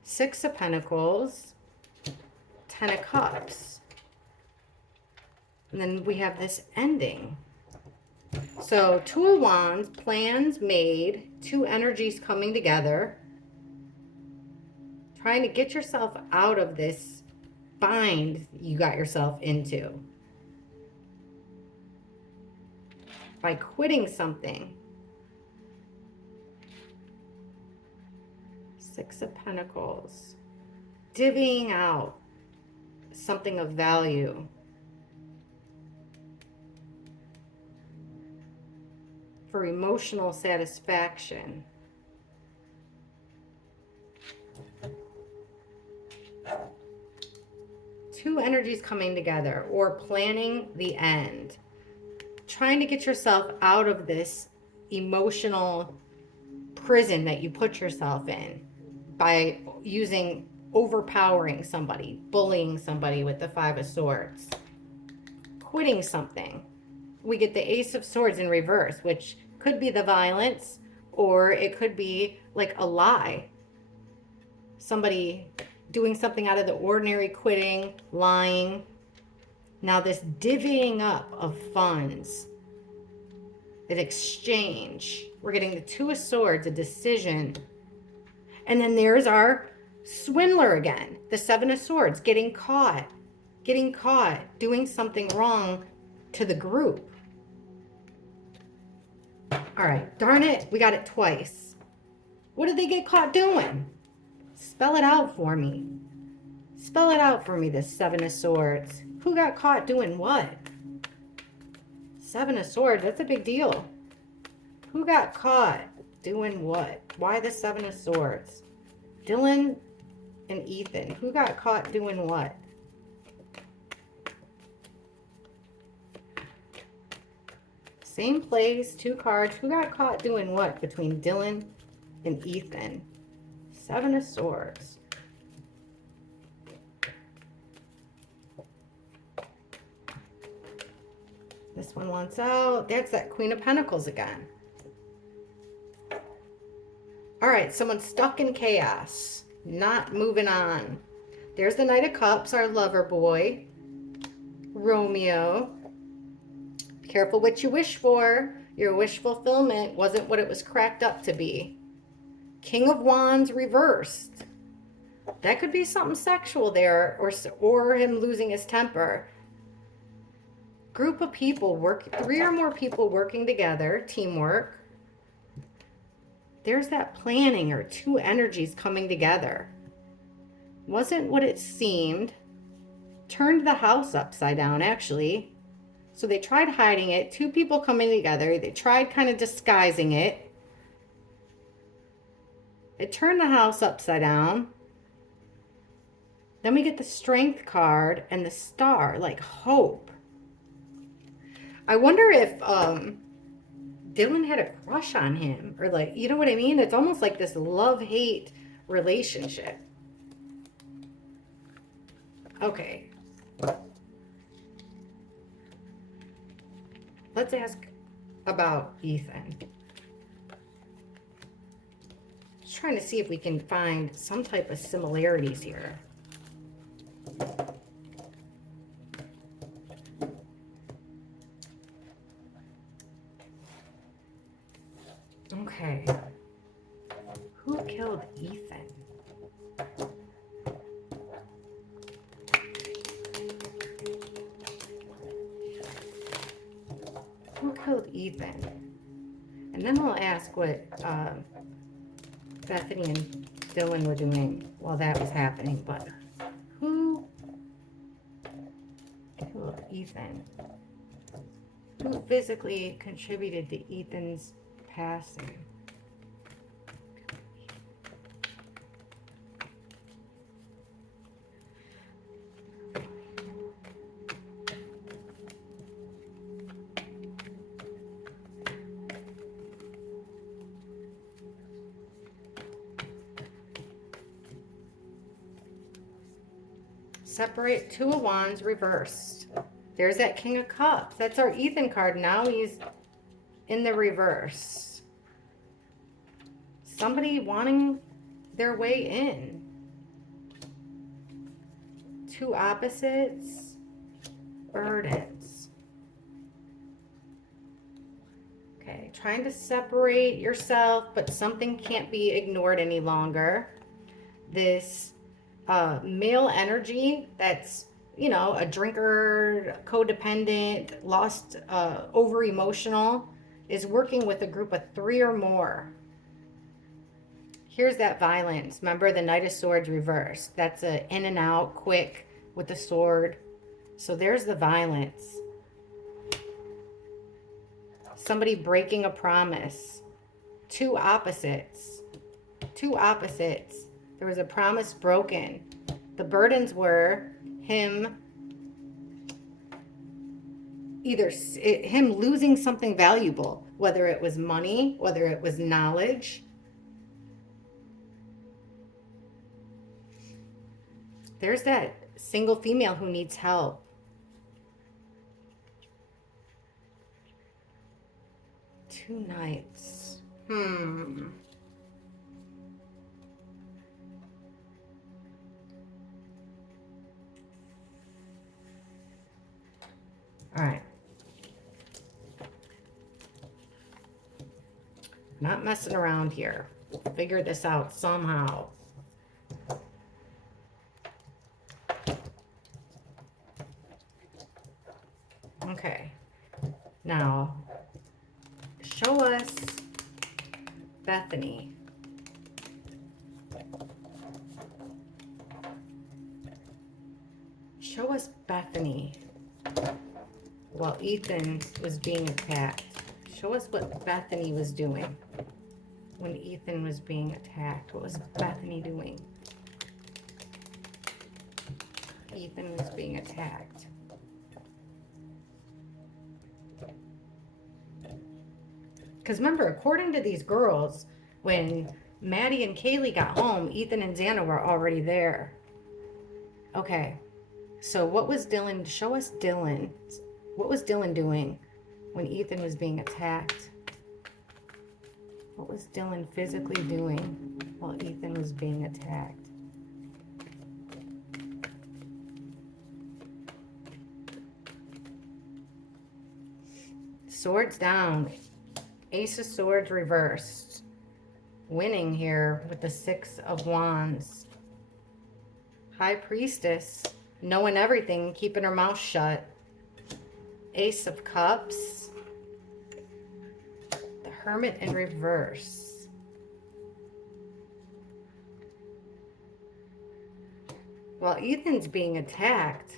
Six of Pentacles. 10 of Cups. And then we have this ending. So Two of Wands, plans made, two energies coming together. Trying to get yourself out of this bind you got yourself into. By quitting something. Six of Pentacles. Divvying out something of value. For emotional satisfaction. Two energies coming together, or planning the end. Trying to get yourself out of this emotional prison that you put yourself in by using, overpowering somebody, bullying somebody with the Five of Swords. Quitting something. We get the Ace of Swords in reverse, which could be the violence, or it could be like a lie. Somebody doing something out of the ordinary, quitting, lying. Now this divvying up of funds, an exchange. We're getting the Two of Swords, a decision. And then there's our swindler again, the Seven of Swords, getting caught, doing something wrong to the group. All right, darn it, we got it twice. What did they get caught doing? Spell it out for me. Spell it out for me, this Seven of Swords. Who got caught doing what? Seven of Swords, that's a big deal. Who got caught doing what? Why the Seven of Swords? Dylan and Ethan. Who got caught doing what? Same place, 2 cards. Who got caught doing what between Dylan and Ethan? 7 of Swords. This one wants out. That's that Queen of Pentacles again. All right, someone's stuck in chaos, not moving on. There's the Knight of Cups, our lover boy, Romeo. Be careful what you wish for. Your wish fulfillment wasn't what it was cracked up to be. King of Wands reversed. That could be something sexual there, or him losing his temper. Group of people, 3 or more people working together, teamwork. There's that planning or 2 energies coming together. Wasn't what it seemed. Turned the house upside down, actually. So they tried hiding it. 2 people coming together. They tried kind of disguising it. It turned the house upside down. Then we get the Strength card and the Star, like hope. I wonder if Dylan had a crush on him, or like, you know what I mean? It's almost like this love-hate relationship. Okay. Let's ask about Ethan. Just trying to see if we can find some type of similarities here. Okay. Who killed Ethan? Who killed Ethan? And then we'll ask what Bethany and Dylan were doing while that was happening. But who killed Ethan? Who physically contributed to Ethan's passing? Separate 2 of Wands reversed. There's that King of Cups. That's our Ethan card. Now he's in the reverse. Somebody wanting their way in. 2 opposites. Burdens. Okay, trying to separate yourself, but something can't be ignored any longer. This male energy that's, you know, a drinker, codependent, lost, over emotional, is working with a group of 3 or more. Here's that violence. Remember the Knight of Swords reversed. That's a in and out, quick with the sword. So there's the violence. Somebody breaking a promise. 2 opposites. 2 opposites. There was a promise broken. The burdens were him him losing something valuable, whether it was money, whether it was knowledge. There's that single female who needs help. Two nights. All right. Not messing around here. We'll figure this out somehow. Okay. Now, show us Bethany. Show us Bethany while Ethan was being attacked. Show us what Bethany was doing. when Ethan was being attacked? What was Bethany doing? Ethan was being attacked. Because remember, according to these girls, when Maddie and Kaylee got home, Ethan and Zanna were already there. Okay, so what was Dylan? Show us Dylan. What was Dylan doing when Ethan was being attacked? What was Dylan physically doing while Ethan was being attacked? Swords down. Ace of Swords reversed. Winning here with the Six of Wands. High Priestess. Knowing everything, keeping her mouth shut. Ace of Cups. The Hermit in reverse. While Ethan's being attacked,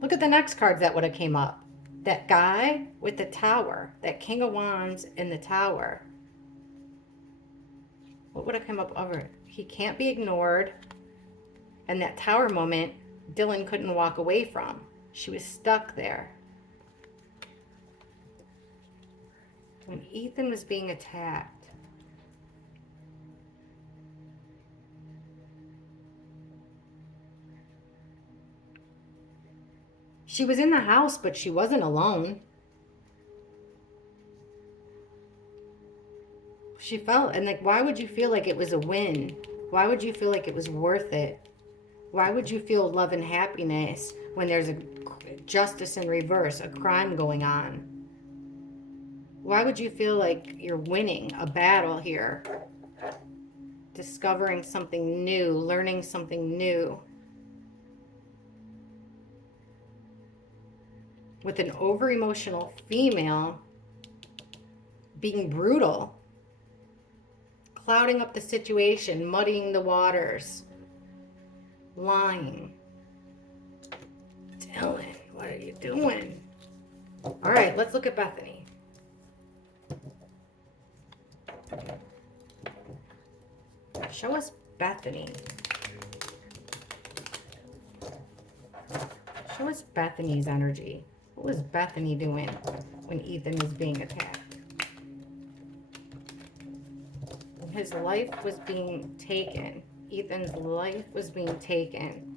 look at the next cards that would have came up. That guy with the tower, that King of Wands in the tower. What would have come up over it? He can't be ignored. And that tower moment, Dylan couldn't walk away from. She was stuck there. When Ethan was being attacked, she was in the house, but she wasn't alone. She felt, and like, why would you feel like it was a win? Why would you feel like it was worth it? Why would you feel love and happiness when there's a justice in reverse, a crime going on? Why would you feel like you're winning a battle here? Discovering something new, learning something new. With an over-emotional female being brutal, clouding up the situation, muddying the waters, lying. Dylan, what are you doing? All right, let's look at Bethany. Show us Bethany. Show us Bethany's energy. What was Bethany doing when Ethan was being attacked? His life was being taken. Ethan's life was being taken.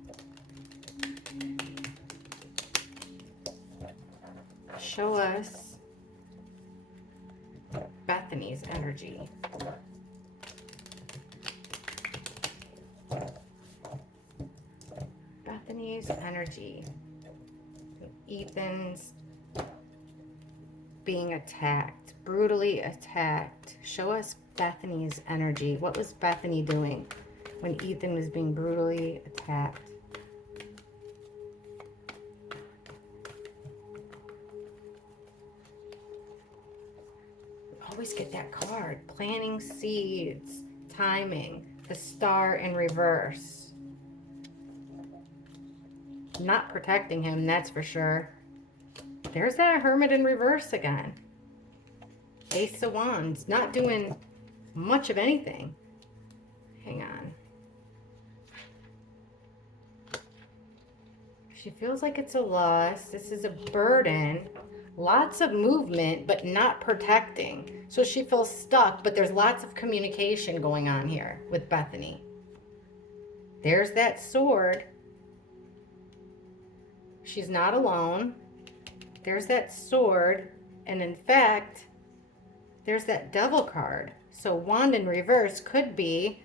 Show us Bethany's energy. Bethany's energy. Ethan's being attacked, brutally attacked. Show us Bethany's energy. What was Bethany doing when Ethan was being brutally attacked? We always get that card. Planting seeds, timing, the Star in reverse. Not protecting him, that's for sure. There's that Hermit in reverse again. Ace of Wands, not doing much of anything. Hang on. She feels like it's a loss. This is a burden. Lots of movement, but not protecting. So she feels stuck, but there's lots of communication going on here with Bethany. There's that sword. She's not alone. There's that sword. And in fact, there's that Devil card. So Wand in reverse could be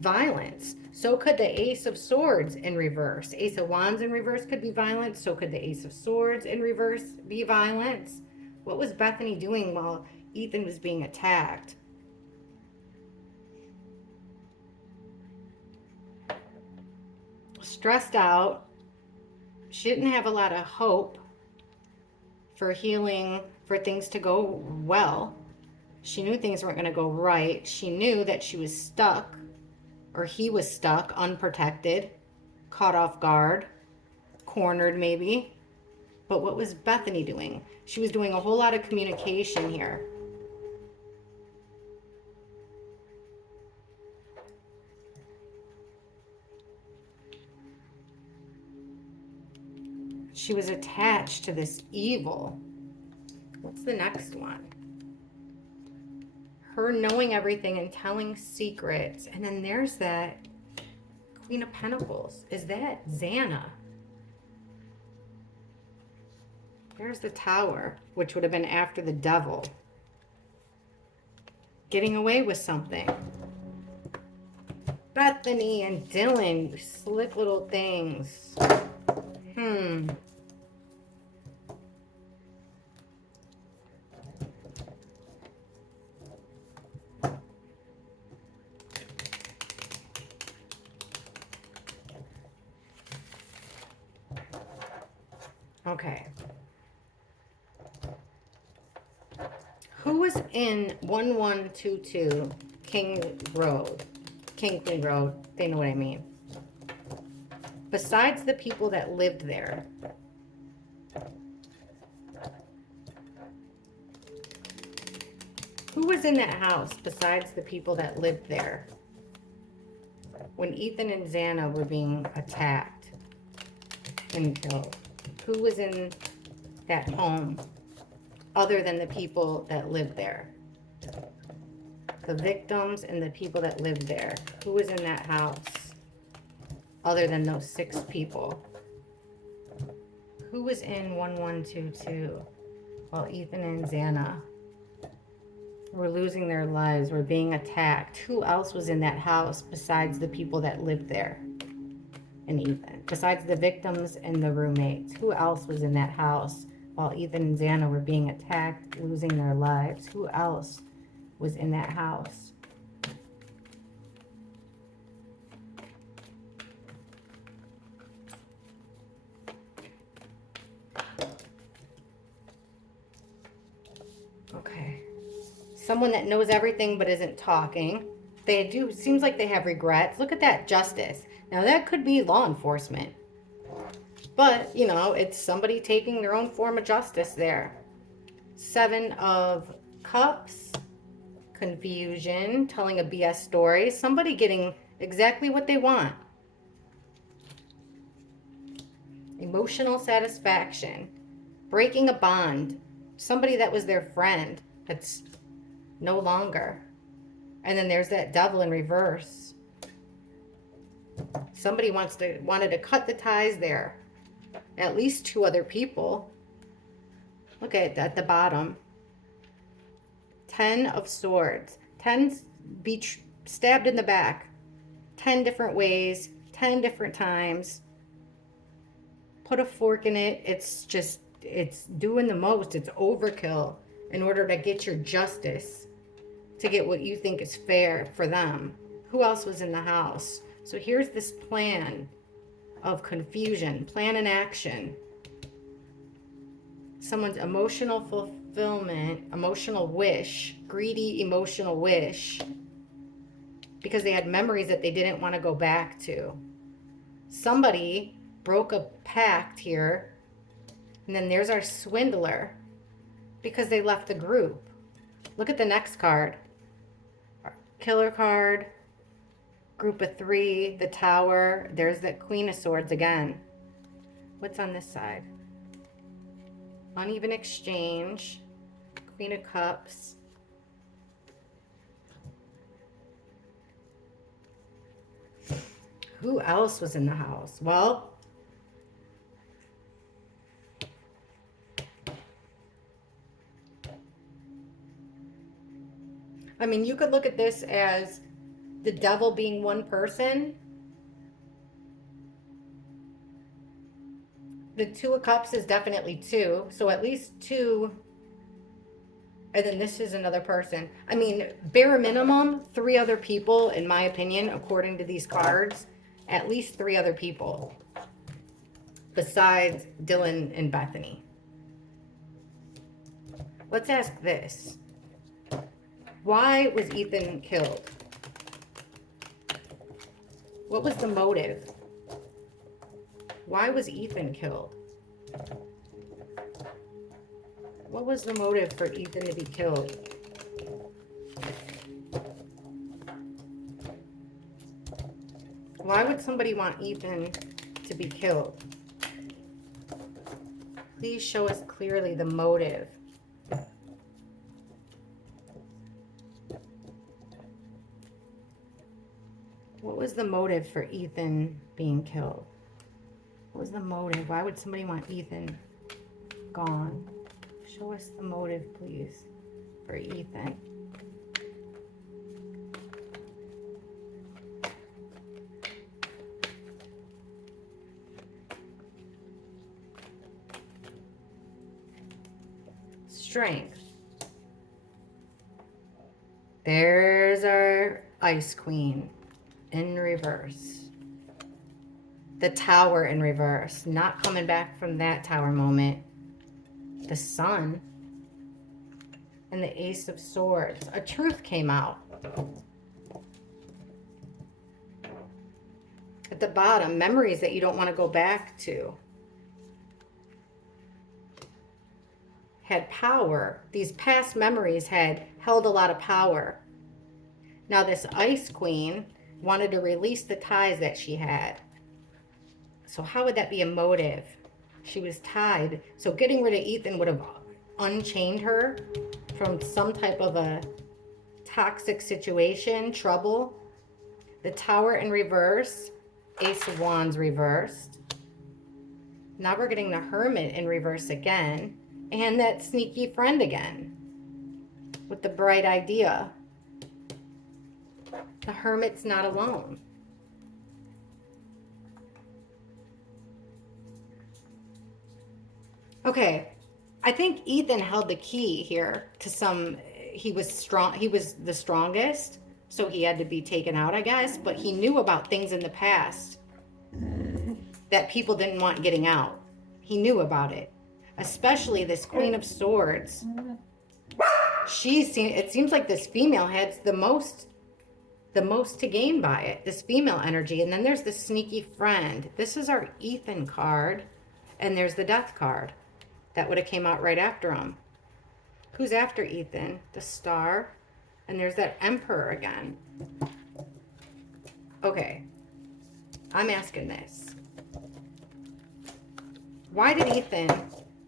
violence. So could the Ace of Swords in reverse. Ace of Wands in reverse could be violence. So could the Ace of Swords in reverse be violence. What was Bethany doing while Ethan was being attacked? Stressed out. She didn't have a lot of hope for healing, for things to go well. She knew things weren't going to go right. She knew that she was stuck. or he was stuck, unprotected, caught off guard, cornered maybe. But what was Bethany doing? She was doing a whole lot of communication here. She was attached to this evil. What's the next one? Her knowing everything and telling secrets. And then there's that Queen of Pentacles. Is that Zanna? There's the Tower, which would have been after the devil. Getting away with something. Bethany and Dylan, slick little things. Okay. Who was in 1122 King Road? King Queen Road. They know what I mean. Besides the people that lived there. Who was in that house besides the people that lived there? When Ethan and Zanna were being attacked and killed. Who was in that home other than the people that lived there? The victims and the people that lived there. Who was in that house other than those 6 people? Who was in 1122 while Ethan and Zanna were losing their lives, were being attacked? Who else was in that house besides the people that lived there? And Ethan, besides the victims and the roommates, who else was in that house while Ethan and Zanna were being attacked, losing their lives? Who else was in that house? Okay. Someone that knows everything but isn't talking. They do, seems like they have regrets. Look at that, justice. Now that could be law enforcement. But, you know, it's somebody taking their own form of justice there. 7 of Cups. Confusion. Telling a BS story. Somebody getting exactly what they want. Emotional satisfaction. Breaking a bond. Somebody that was their friend that's no longer. And then there's that devil in reverse. Somebody wanted to cut the ties there. At least 2 other people. Look at the bottom. 10 of Swords. 10 be stabbed in the back. 10 different ways. 10 different times. Put a fork in it. It's just, it's doing the most. It's overkill in order to get your justice. To get what you think is fair for them. Who else was in the house? So here's this plan of confusion, plan and action. Someone's emotional fulfillment, emotional wish, greedy emotional wish, because they had memories that they didn't want to go back to. Somebody broke a pact here, and then there's our swindler, because they left the group. Look at the next card. Killer card. Group of 3, the Tower. There's that Queen of Swords again. What's on this side? Uneven exchange. Queen of Cups. Who else was in the house? Well, I mean, you could look at this as the devil being one person. The 2 of Cups is definitely 2. So at least 2. And then this is another person. I mean, bare minimum, 3 other people, in my opinion, according to these cards. At least 3 other people. Besides Dylan and Bethany. Let's ask this. Why was Ethan killed? What was the motive? Why was Ethan killed? What was the motive for Ethan to be killed? Why would somebody want Ethan to be killed? Please show us clearly the motive. What was the motive for Ethan being killed? What was the motive? Why would somebody want Ethan gone? Show us the motive, please, for Ethan. Strength. There's our Ice Queen in reverse. The Tower in reverse. Not coming back from that Tower moment. The Sun. And the Ace of Swords. A truth came out. At the bottom, memories that you don't want to go back to. Had power. These past memories had held a lot of power. Now this Ice Queen wanted to release the ties that she had. So how would that be a motive? She was tied. So getting rid of Ethan would have unchained her from some type of a toxic situation, trouble. The Tower in reverse. Ace of Wands reversed. Now we're getting the Hermit in reverse again. And that sneaky friend again. With the bright idea. The Hermit's not alone. Okay. I think Ethan held the key here to some... He was strong. He was the strongest. So he had to be taken out, I guess. But he knew about things in the past that people didn't want getting out. He knew about it. Especially this Queen of Swords. It seems like this female has the most to gain by it. This female energy. And then there's the sneaky friend. This is our Ethan card. And there's the Death card. That would have came out right after him. Who's after Ethan? The Star. And there's that Emperor again. Okay. I'm asking this. Why did Ethan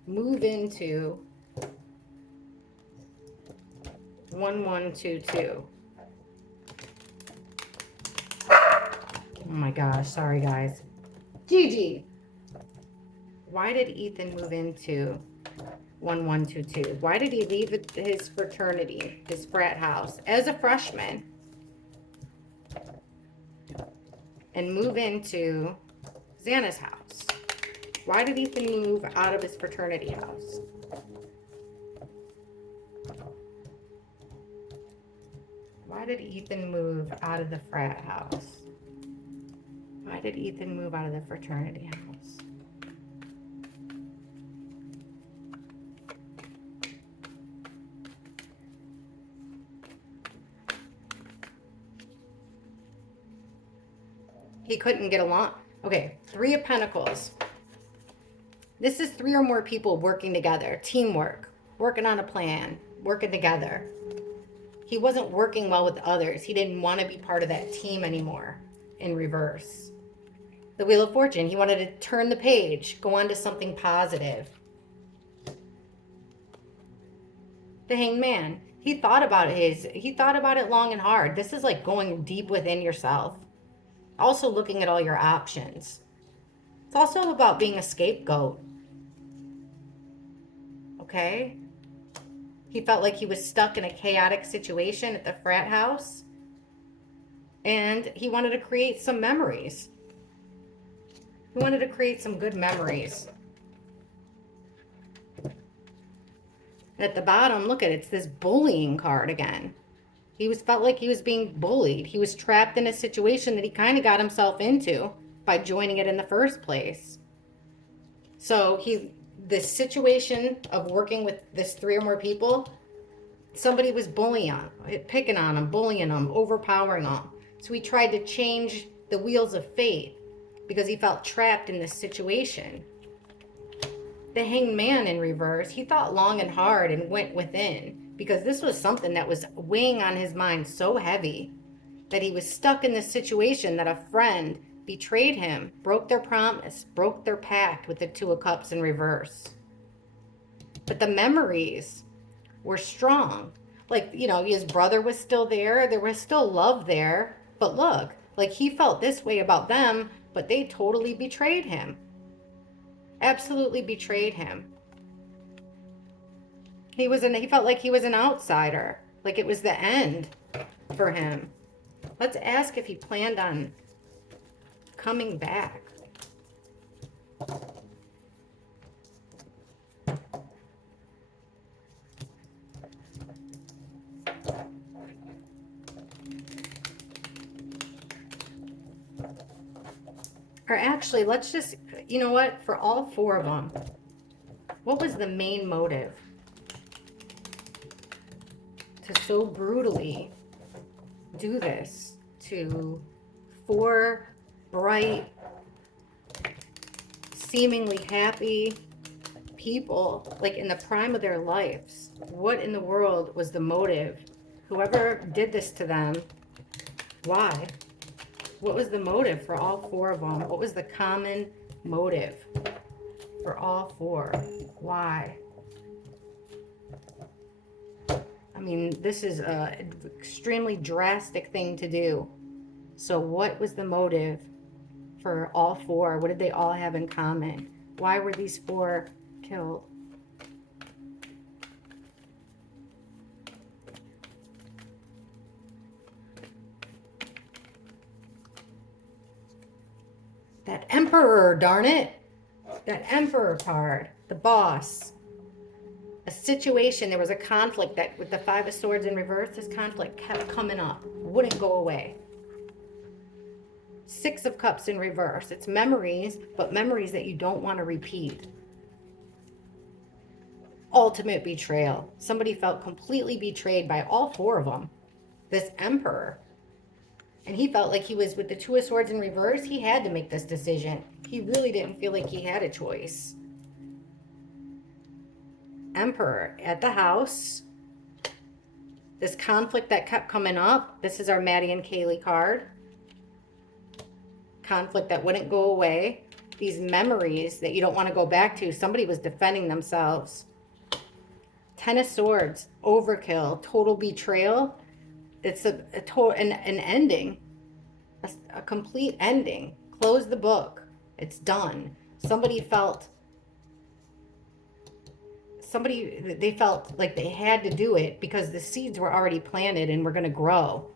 move into 1122? Oh my gosh, sorry guys. Gigi. Why did Ethan move into 1122? Why did he leave his fraternity, his frat house, as a freshman and move into Zanna's house? Why did Ethan move out of his fraternity house? Why did Ethan move out of the frat house? Why did Ethan move out of the fraternity house? He couldn't get along. Okay, Three of Pentacles. This is 3 or more people working together. Teamwork. Working on a plan. Working together. He wasn't working well with others. He didn't want to be part of that team anymore. In reverse. The Wheel of Fortune. He wanted to turn the page. Go on to something positive. The Hanged Man. He thought about it long and hard. This is like going deep within yourself. Also looking at all your options. It's also about being a scapegoat. Okay? He felt like he was stuck in a chaotic situation at the frat house. And he wanted to create some memories. He wanted to create some good memories. And at the bottom, look at it. It's this bullying card again. Felt like he was being bullied. He was trapped in a situation that he kind of got himself into by joining it in the first place. So this situation of working with this 3 or more people, somebody was picking on him, bullying him, overpowering him. So he tried to change the wheels of fate because he felt trapped in this situation. The Hanged Man in reverse, he thought long and hard and went within because this was something that was weighing on his mind so heavy that he was stuck in this situation that a friend betrayed him, broke their promise, broke their pact with the Two of Cups in reverse. But the memories were strong. Like, you know, his brother was still there. There was still love there. But look, like he felt this way about them, but they totally betrayed him. Absolutely betrayed him. He felt like he was an outsider. Like it was the end for him. Let's ask if he planned on coming back. Or actually, let's just, you know what, for all four of them, what was the main motive to so brutally do this to four bright, seemingly happy people, like in the prime of their lives? What in the world was the motive? Whoever did this to them, why? What was the motive for all four of them? What was the common motive for all four? Why? I mean, this is an extremely drastic thing to do. So what was the motive for all four? What did they all have in common? Why were these four killed? That Emperor, darn it. That Emperor card, the boss. A situation, there was a conflict that with the Five of Swords in reverse, this conflict kept coming up, wouldn't go away. Six of Cups in reverse. It's memories, but memories that you don't want to repeat. Ultimate betrayal. Somebody felt completely betrayed by all four of them. This Emperor. And he felt like he was, with the Two of Swords in reverse, he had to make this decision. He really didn't feel like he had a choice. Emperor at the house. This conflict that kept coming up. This is our Maddie and Kaylee card. Conflict that wouldn't go away. These memories that you don't want to go back to. Somebody was defending themselves. Ten of Swords. Overkill. Total betrayal. It's an ending. A complete ending. Close the book. It's done. They felt like they had to do it because the seeds were already planted and were going to grow.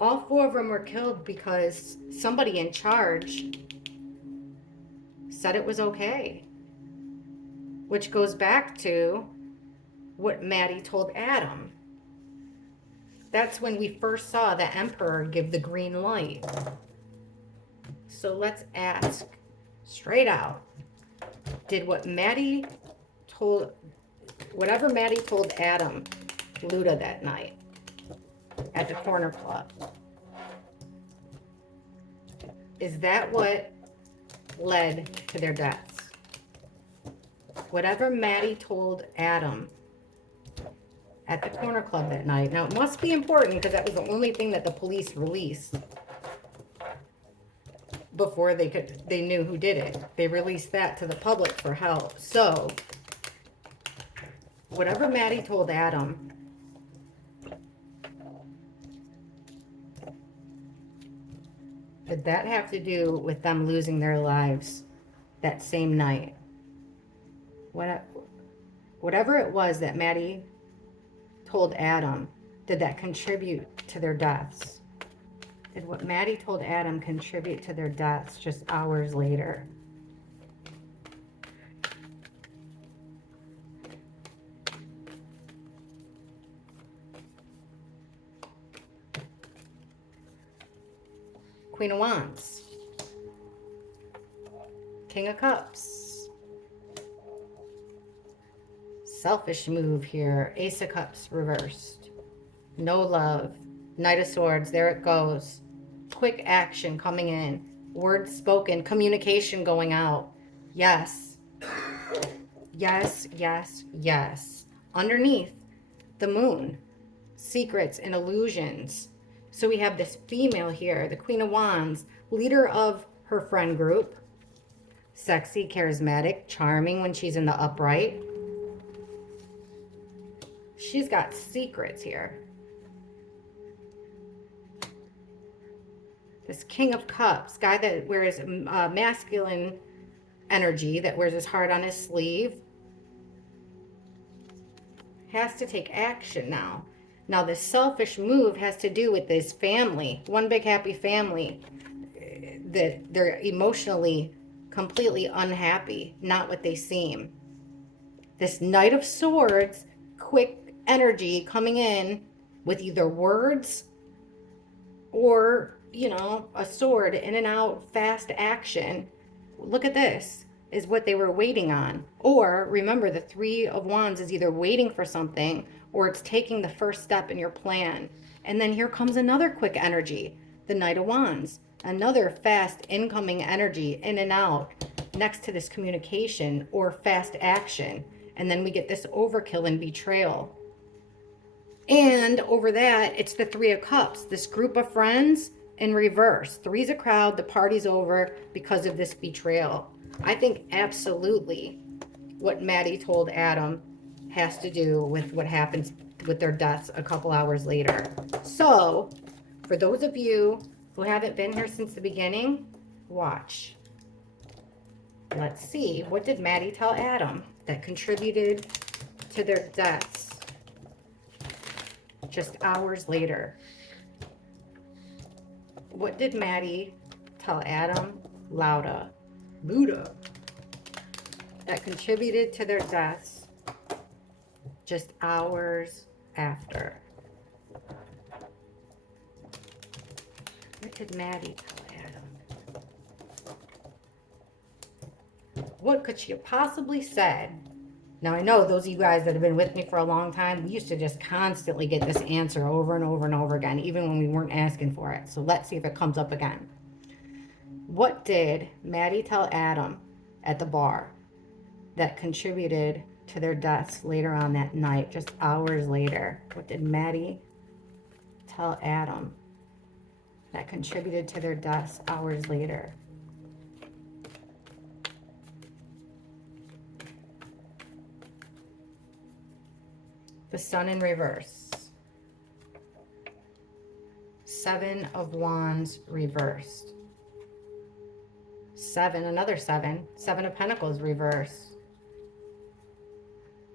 All four of them were killed because somebody in charge said it was okay. Which goes back to what Maddie told Adam. That's when we first saw the Emperor give the green light. So let's ask straight out. Did whatever Maddie told Adam, Luda, that night at the corner club, is that what led to their deaths? Whatever Maddie told Adam at the corner club that night. Now, it must be important because that was the only thing that the police released before they knew who did it. They released that to the public for help. So, whatever Maddie told Adam, did that have to do with them losing their lives that same night? Whatever it was that Maddie told Adam, did that contribute to their deaths? Did what Maddie told Adam contribute to their deaths just hours later? Queen of Wands. King of Cups. Selfish move here. Ace of Cups reversed. No love. Knight of Swords, there it goes. Quick action coming in. Words spoken, communication going out. Yes. Yes, yes, yes. Underneath, the moon. Secrets and illusions. So we have this female here, the Queen of Wands, leader of her friend group. Sexy, charismatic, charming when she's in the upright. She's got secrets here. This King of Cups, guy that wears masculine energy, that wears his heart on his sleeve, has to take action now. Now, this selfish move has to do with this family, one big happy family, that they're emotionally completely unhappy, not what they seem. This Knight of Swords, quick energy coming in with either words or, you know, a sword, in and out, fast action. Look at this, is what they were waiting on. Or remember, the Three of Wands is either waiting for something or it's taking the first step in your plan. And then here comes another quick energy, the Knight of Wands, another fast incoming energy, in and out, next to this communication or fast action. And then we get this overkill and betrayal. And over that, it's the Three of Cups, this group of friends in reverse. Three's a crowd, the party's over because of this betrayal. I think absolutely what Maddie told Adam has to do with what happens with their deaths a couple hours later. So, for those of you who haven't been here since the beginning, watch. Let's see, what did Maddie tell Adam that contributed to their deaths just hours later? What did Maddie tell Adam Luda that contributed to their deaths just hours after? What did Maddie tell Adam? What could she have possibly said? Now, I know those of you guys that have been with me for a long time, we used to just constantly get this answer over and over and over again, even when we weren't asking for it. So let's see if it comes up again. What did Maddie tell Adam at the bar that contributed to their deaths later on that night, just hours later? What did Maddie tell Adam that contributed to their deaths hours later? The Sun in reverse. Seven of Wands reversed. Seven, another seven. Seven of Pentacles reversed.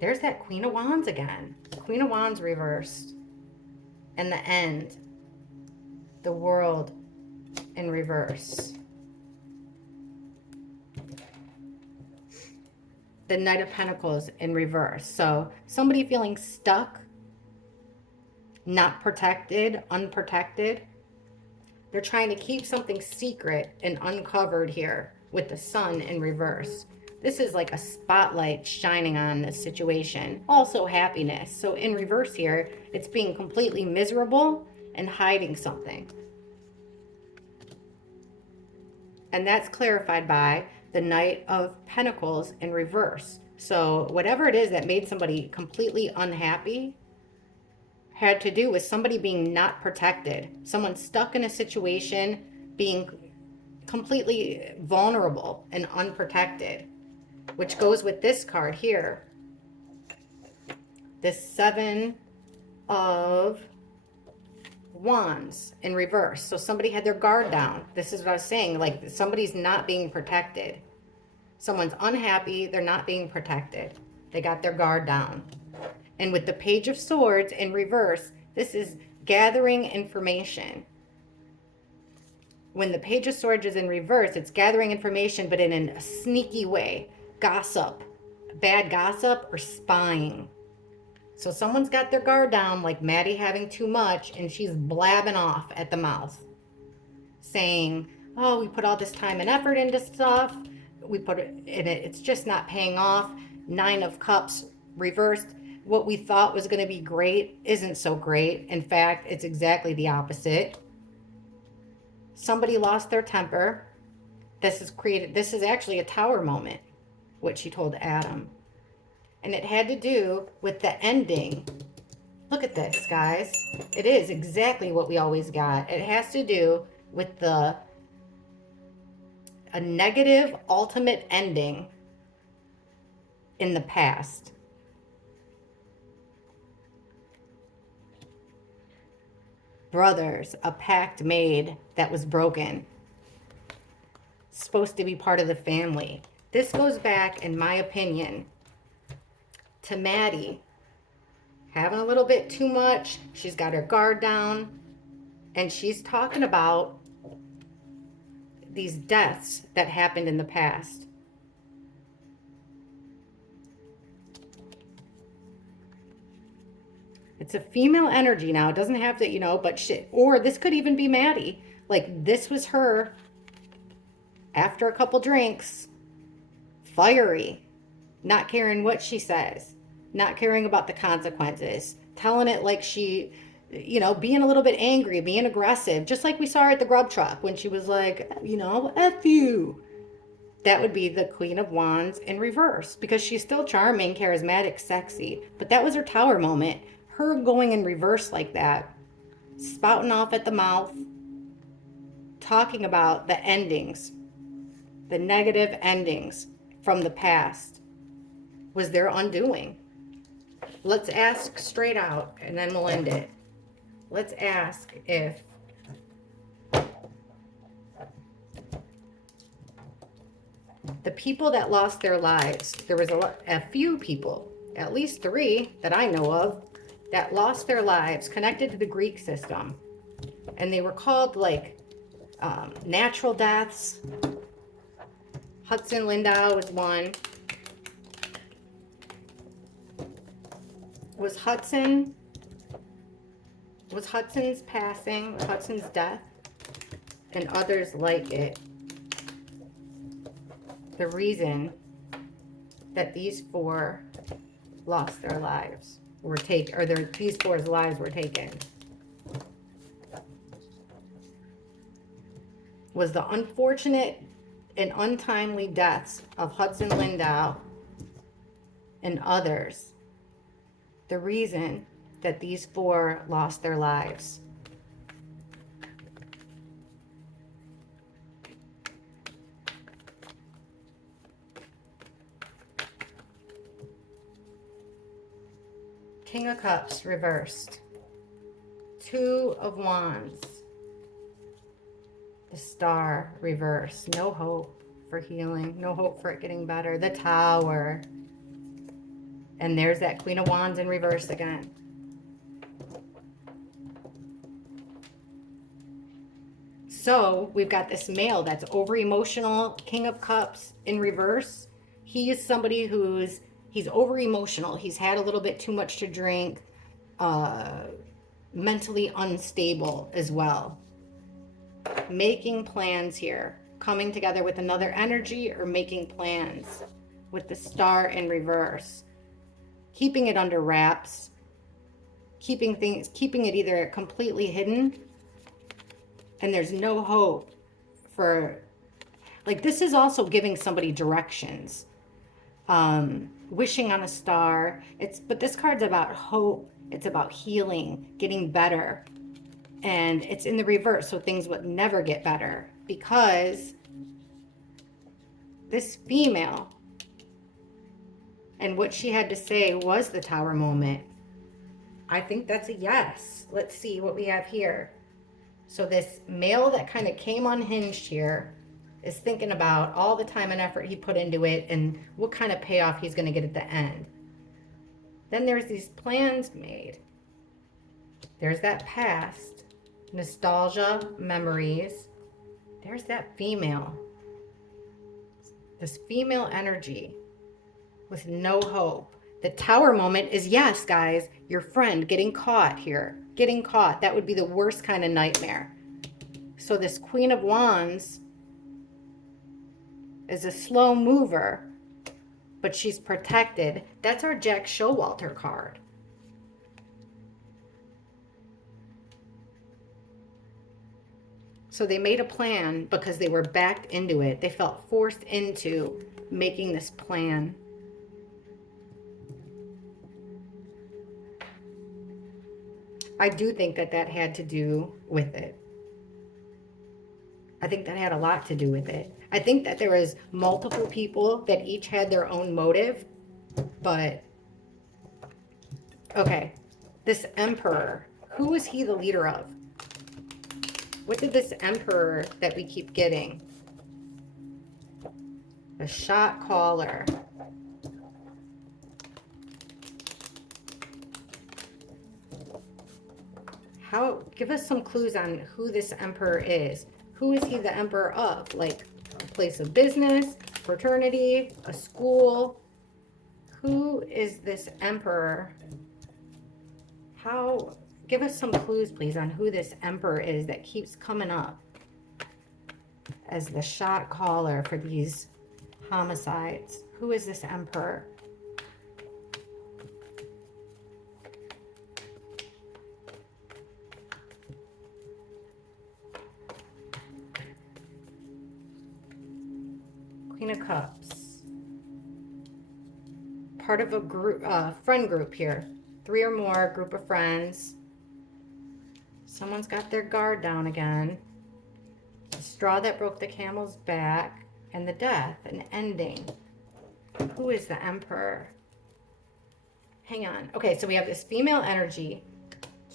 There's that Queen of Wands again. Queen of Wands reversed. And the End. The World in reverse. The Knight of Pentacles in reverse. So somebody feeling stuck, not protected, unprotected. They're trying to keep something secret and uncovered here with the Sun in reverse. This is like a spotlight shining on this situation. Also happiness. So in reverse here, it's being completely miserable and hiding something. And that's clarified by the Knight of Pentacles in reverse. So whatever it is that made somebody completely unhappy had to do with somebody being not protected. Someone stuck in a situation being completely vulnerable and unprotected, which goes with this card here. This Seven of Wands in reverse. So somebody had their guard down. This is what I was saying, like somebody's not being protected. Someone's unhappy, they're not being protected. They got their guard down. And with the Page of Swords in reverse, this is gathering information. When the Page of Swords is in reverse, it's gathering information, but in a sneaky way. Gossip, bad gossip, or spying. So someone's got their guard down, like Maddie having too much, and she's blabbing off at the mouth, saying, oh, we put all this time and effort into stuff. We put it in it. It's just not paying off. Nine of Cups reversed. what we thought was going to be great isn't so great. In fact, it's exactly the opposite. Somebody lost their temper. This is actually a tower moment, what she told Adam. And it had to do with the ending. Look at this, guys. It is exactly what we always got. It has to do with a negative ultimate ending in the past. Brothers, a pact made that was broken. Supposed to be part of the family. This goes back, in my opinion, to Maddie having a little bit too much. She's got her guard down, and she's talking about these deaths that happened in the past. It's a female energy now. It doesn't have to, but shit. Or this could even be Maddie. Like, this was her after a couple drinks, fiery, not caring what she says, not caring about the consequences, telling it like she, being a little bit angry, being aggressive, just like we saw her at the grub truck when she was like, F you. That would be the Queen of Wands in reverse, because she's still charming, charismatic, sexy. But that was her tower moment. Her going in reverse like that, spouting off at the mouth, talking about the endings, the negative endings from the past, was their undoing. Let's ask straight out, and then we'll end it. Let's ask if the people that lost their lives, there was a few people, at least 3 that I know of, that lost their lives connected to the Greek system. And they were called like natural deaths. Hudson Lindau was one. Was Hudson's passing, Hudson's death, and others like it, the reason that these 4 lost their lives, these 4's lives were taken, was the unfortunate and untimely deaths of Hudson Lindau and others the reason that these 4 lost their lives. King of Cups reversed. 2 of Wands. The Star reversed. No hope for healing. No hope for it getting better. The Tower. And there's that Queen of Wands in reverse again. So we've got this male that's over emotional, King of Cups in reverse. He is somebody he's over emotional. He's had a little bit too much to drink, mentally unstable as well. Making plans here, coming together with another energy, or making plans with the Star in reverse. Keeping it under wraps, keeping it either completely hidden, and there's no hope for, like, this is also giving somebody directions, wishing on a star. But this card's about hope. It's about healing, getting better, and it's in the reverse, so things would never get better, because this female and what she had to say was the Tower moment. I think that's a yes. Let's see what we have here. So this male that kind of came unhinged here is thinking about all the time and effort he put into it and what kind of payoff he's going to get at the end. Then there's these plans made. There's that past, nostalgia, memories. There's that female. This female energy with no hope. The Tower moment is, yes, guys, your friend getting caught here. Getting caught. That would be the worst kind of nightmare. So this Queen of Wands is a slow mover but she's protected. That's our Jack Showalter card. So they made a plan because they were backed into it. They felt forced into making this plan. I do think that that had to do with it. I think that had a lot to do with it. I think that there was multiple people that each had their own motive, but okay, this emperor, who was he the leader of? What did this emperor that we keep getting? The shot caller. Give us some clues on who this emperor is. Who is he the emperor of? Like a place of business, fraternity, a school? Who is this emperor? Give us some clues, please, on who this emperor is that keeps coming up as the shot caller for these homicides. Who is this emperor? Queen of Cups. Part of a group, friend group here. 3 or more, group of friends. Someone's got their guard down again. The straw that broke the camel's back, and the death, an ending. Who is the emperor? Hang on. Okay, so we have this female energy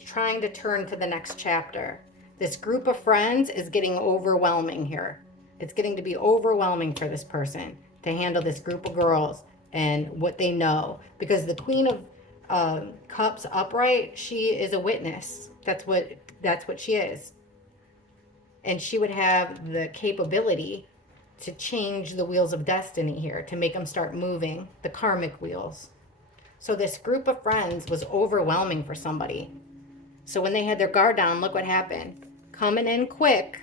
trying to turn to the next chapter. This group of friends is getting overwhelming here. It's getting to be overwhelming for this person to handle this group of girls and what they know. Because the Queen of Cups upright, she is a witness. That's what she is. And she would have the capability to change the wheels of destiny here, to make them start moving, the karmic wheels. So this group of friends was overwhelming for somebody. So when they had their guard down, look what happened. Coming in quick,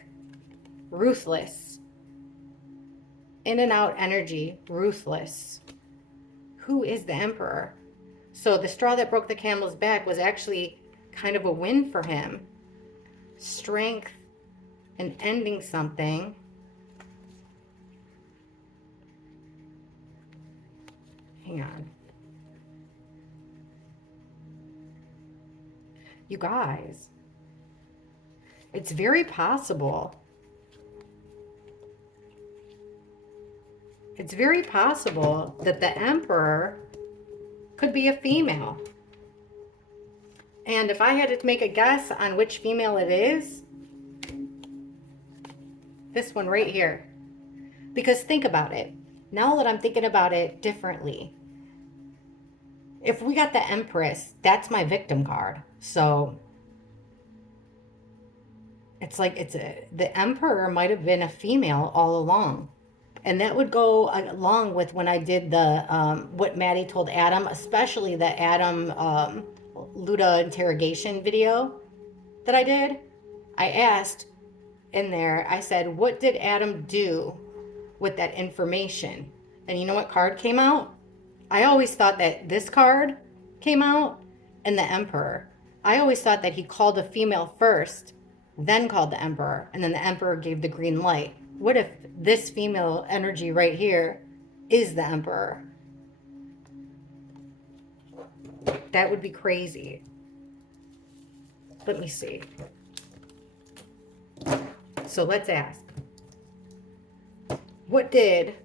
ruthless. In and out energy, ruthless. Who is the emperor? So the straw that broke the camel's back was actually kind of a win for him. Strength and ending something. Hang on. You guys, it's very possible. It's very possible that the emperor could be a female. And if I had to make a guess on which female it is, this one right here. Because think about it. Now that I'm thinking about it differently, if we got the Empress, that's my victim card. So it's like the Emperor might have been a female all along. And that would go along with when I did the what Maddie told Adam, especially the Adam Luda interrogation video that I did. I asked in there, I said, what did Adam do with that information? And you know what card came out? I always thought that this card came out and the Emperor. I always thought that he called a female first, then called the Emperor, and then the Emperor gave the green light. What if this female energy right here is the Emperor? That would be crazy. Let me see. So let's ask. What did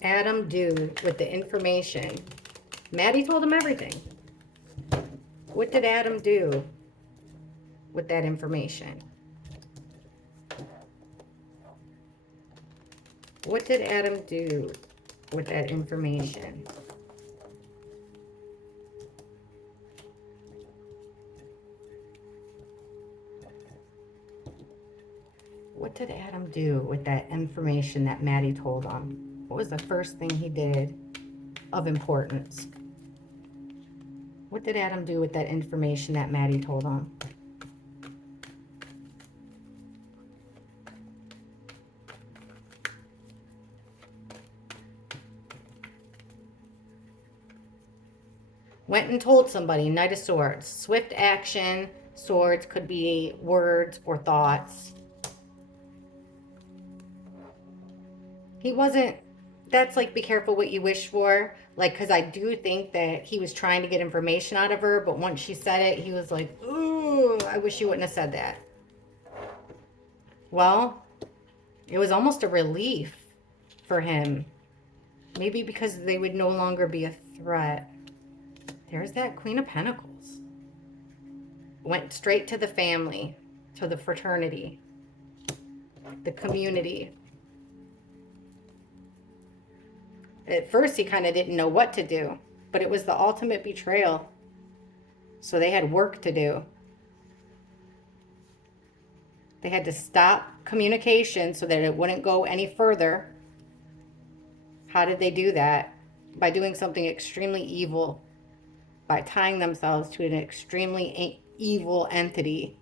Adam do with the information? Maddie told him everything. What did Adam do with that information? What did Adam do with that information? What did Adam do with that information that Maddie told him? What was the first thing he did of importance? What did Adam do with that information that Maddie told him? Went and told somebody, Knight of Swords. Swift action, swords could be words or thoughts. He wasn't, that's like, be careful what you wish for. Like, because I do think that he was trying to get information out of her, but once she said it, he was like, ooh, I wish you wouldn't have said that. Well, it was almost a relief for him. Maybe because they would no longer be a threat. There's that Queen of Pentacles. Went straight to the family, to the fraternity, the community. At first, he kind of didn't know what to do, but it was the ultimate betrayal. So they had work to do. They had to stop communication so that it wouldn't go any further. How did they do that? By doing something extremely evil, by tying themselves to an extremely evil entity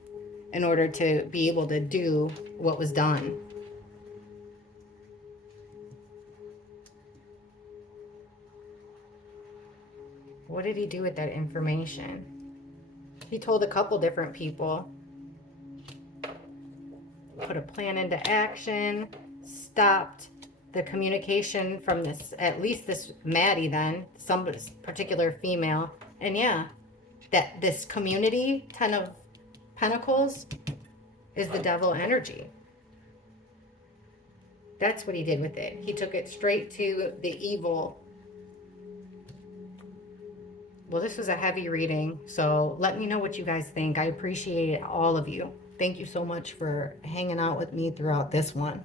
in order to be able to do what was done. What did he do with that information? He told a couple different people. Put a plan into action, stopped the communication from this, at least this Maddie then, some particular female. And yeah, that this community, 10 of Pentacles, is the devil energy. That's what he did with it. He took it straight to the evil. Well, this was a heavy reading, so let me know what you guys think. I appreciate all of you. Thank you so much for hanging out with me throughout this one.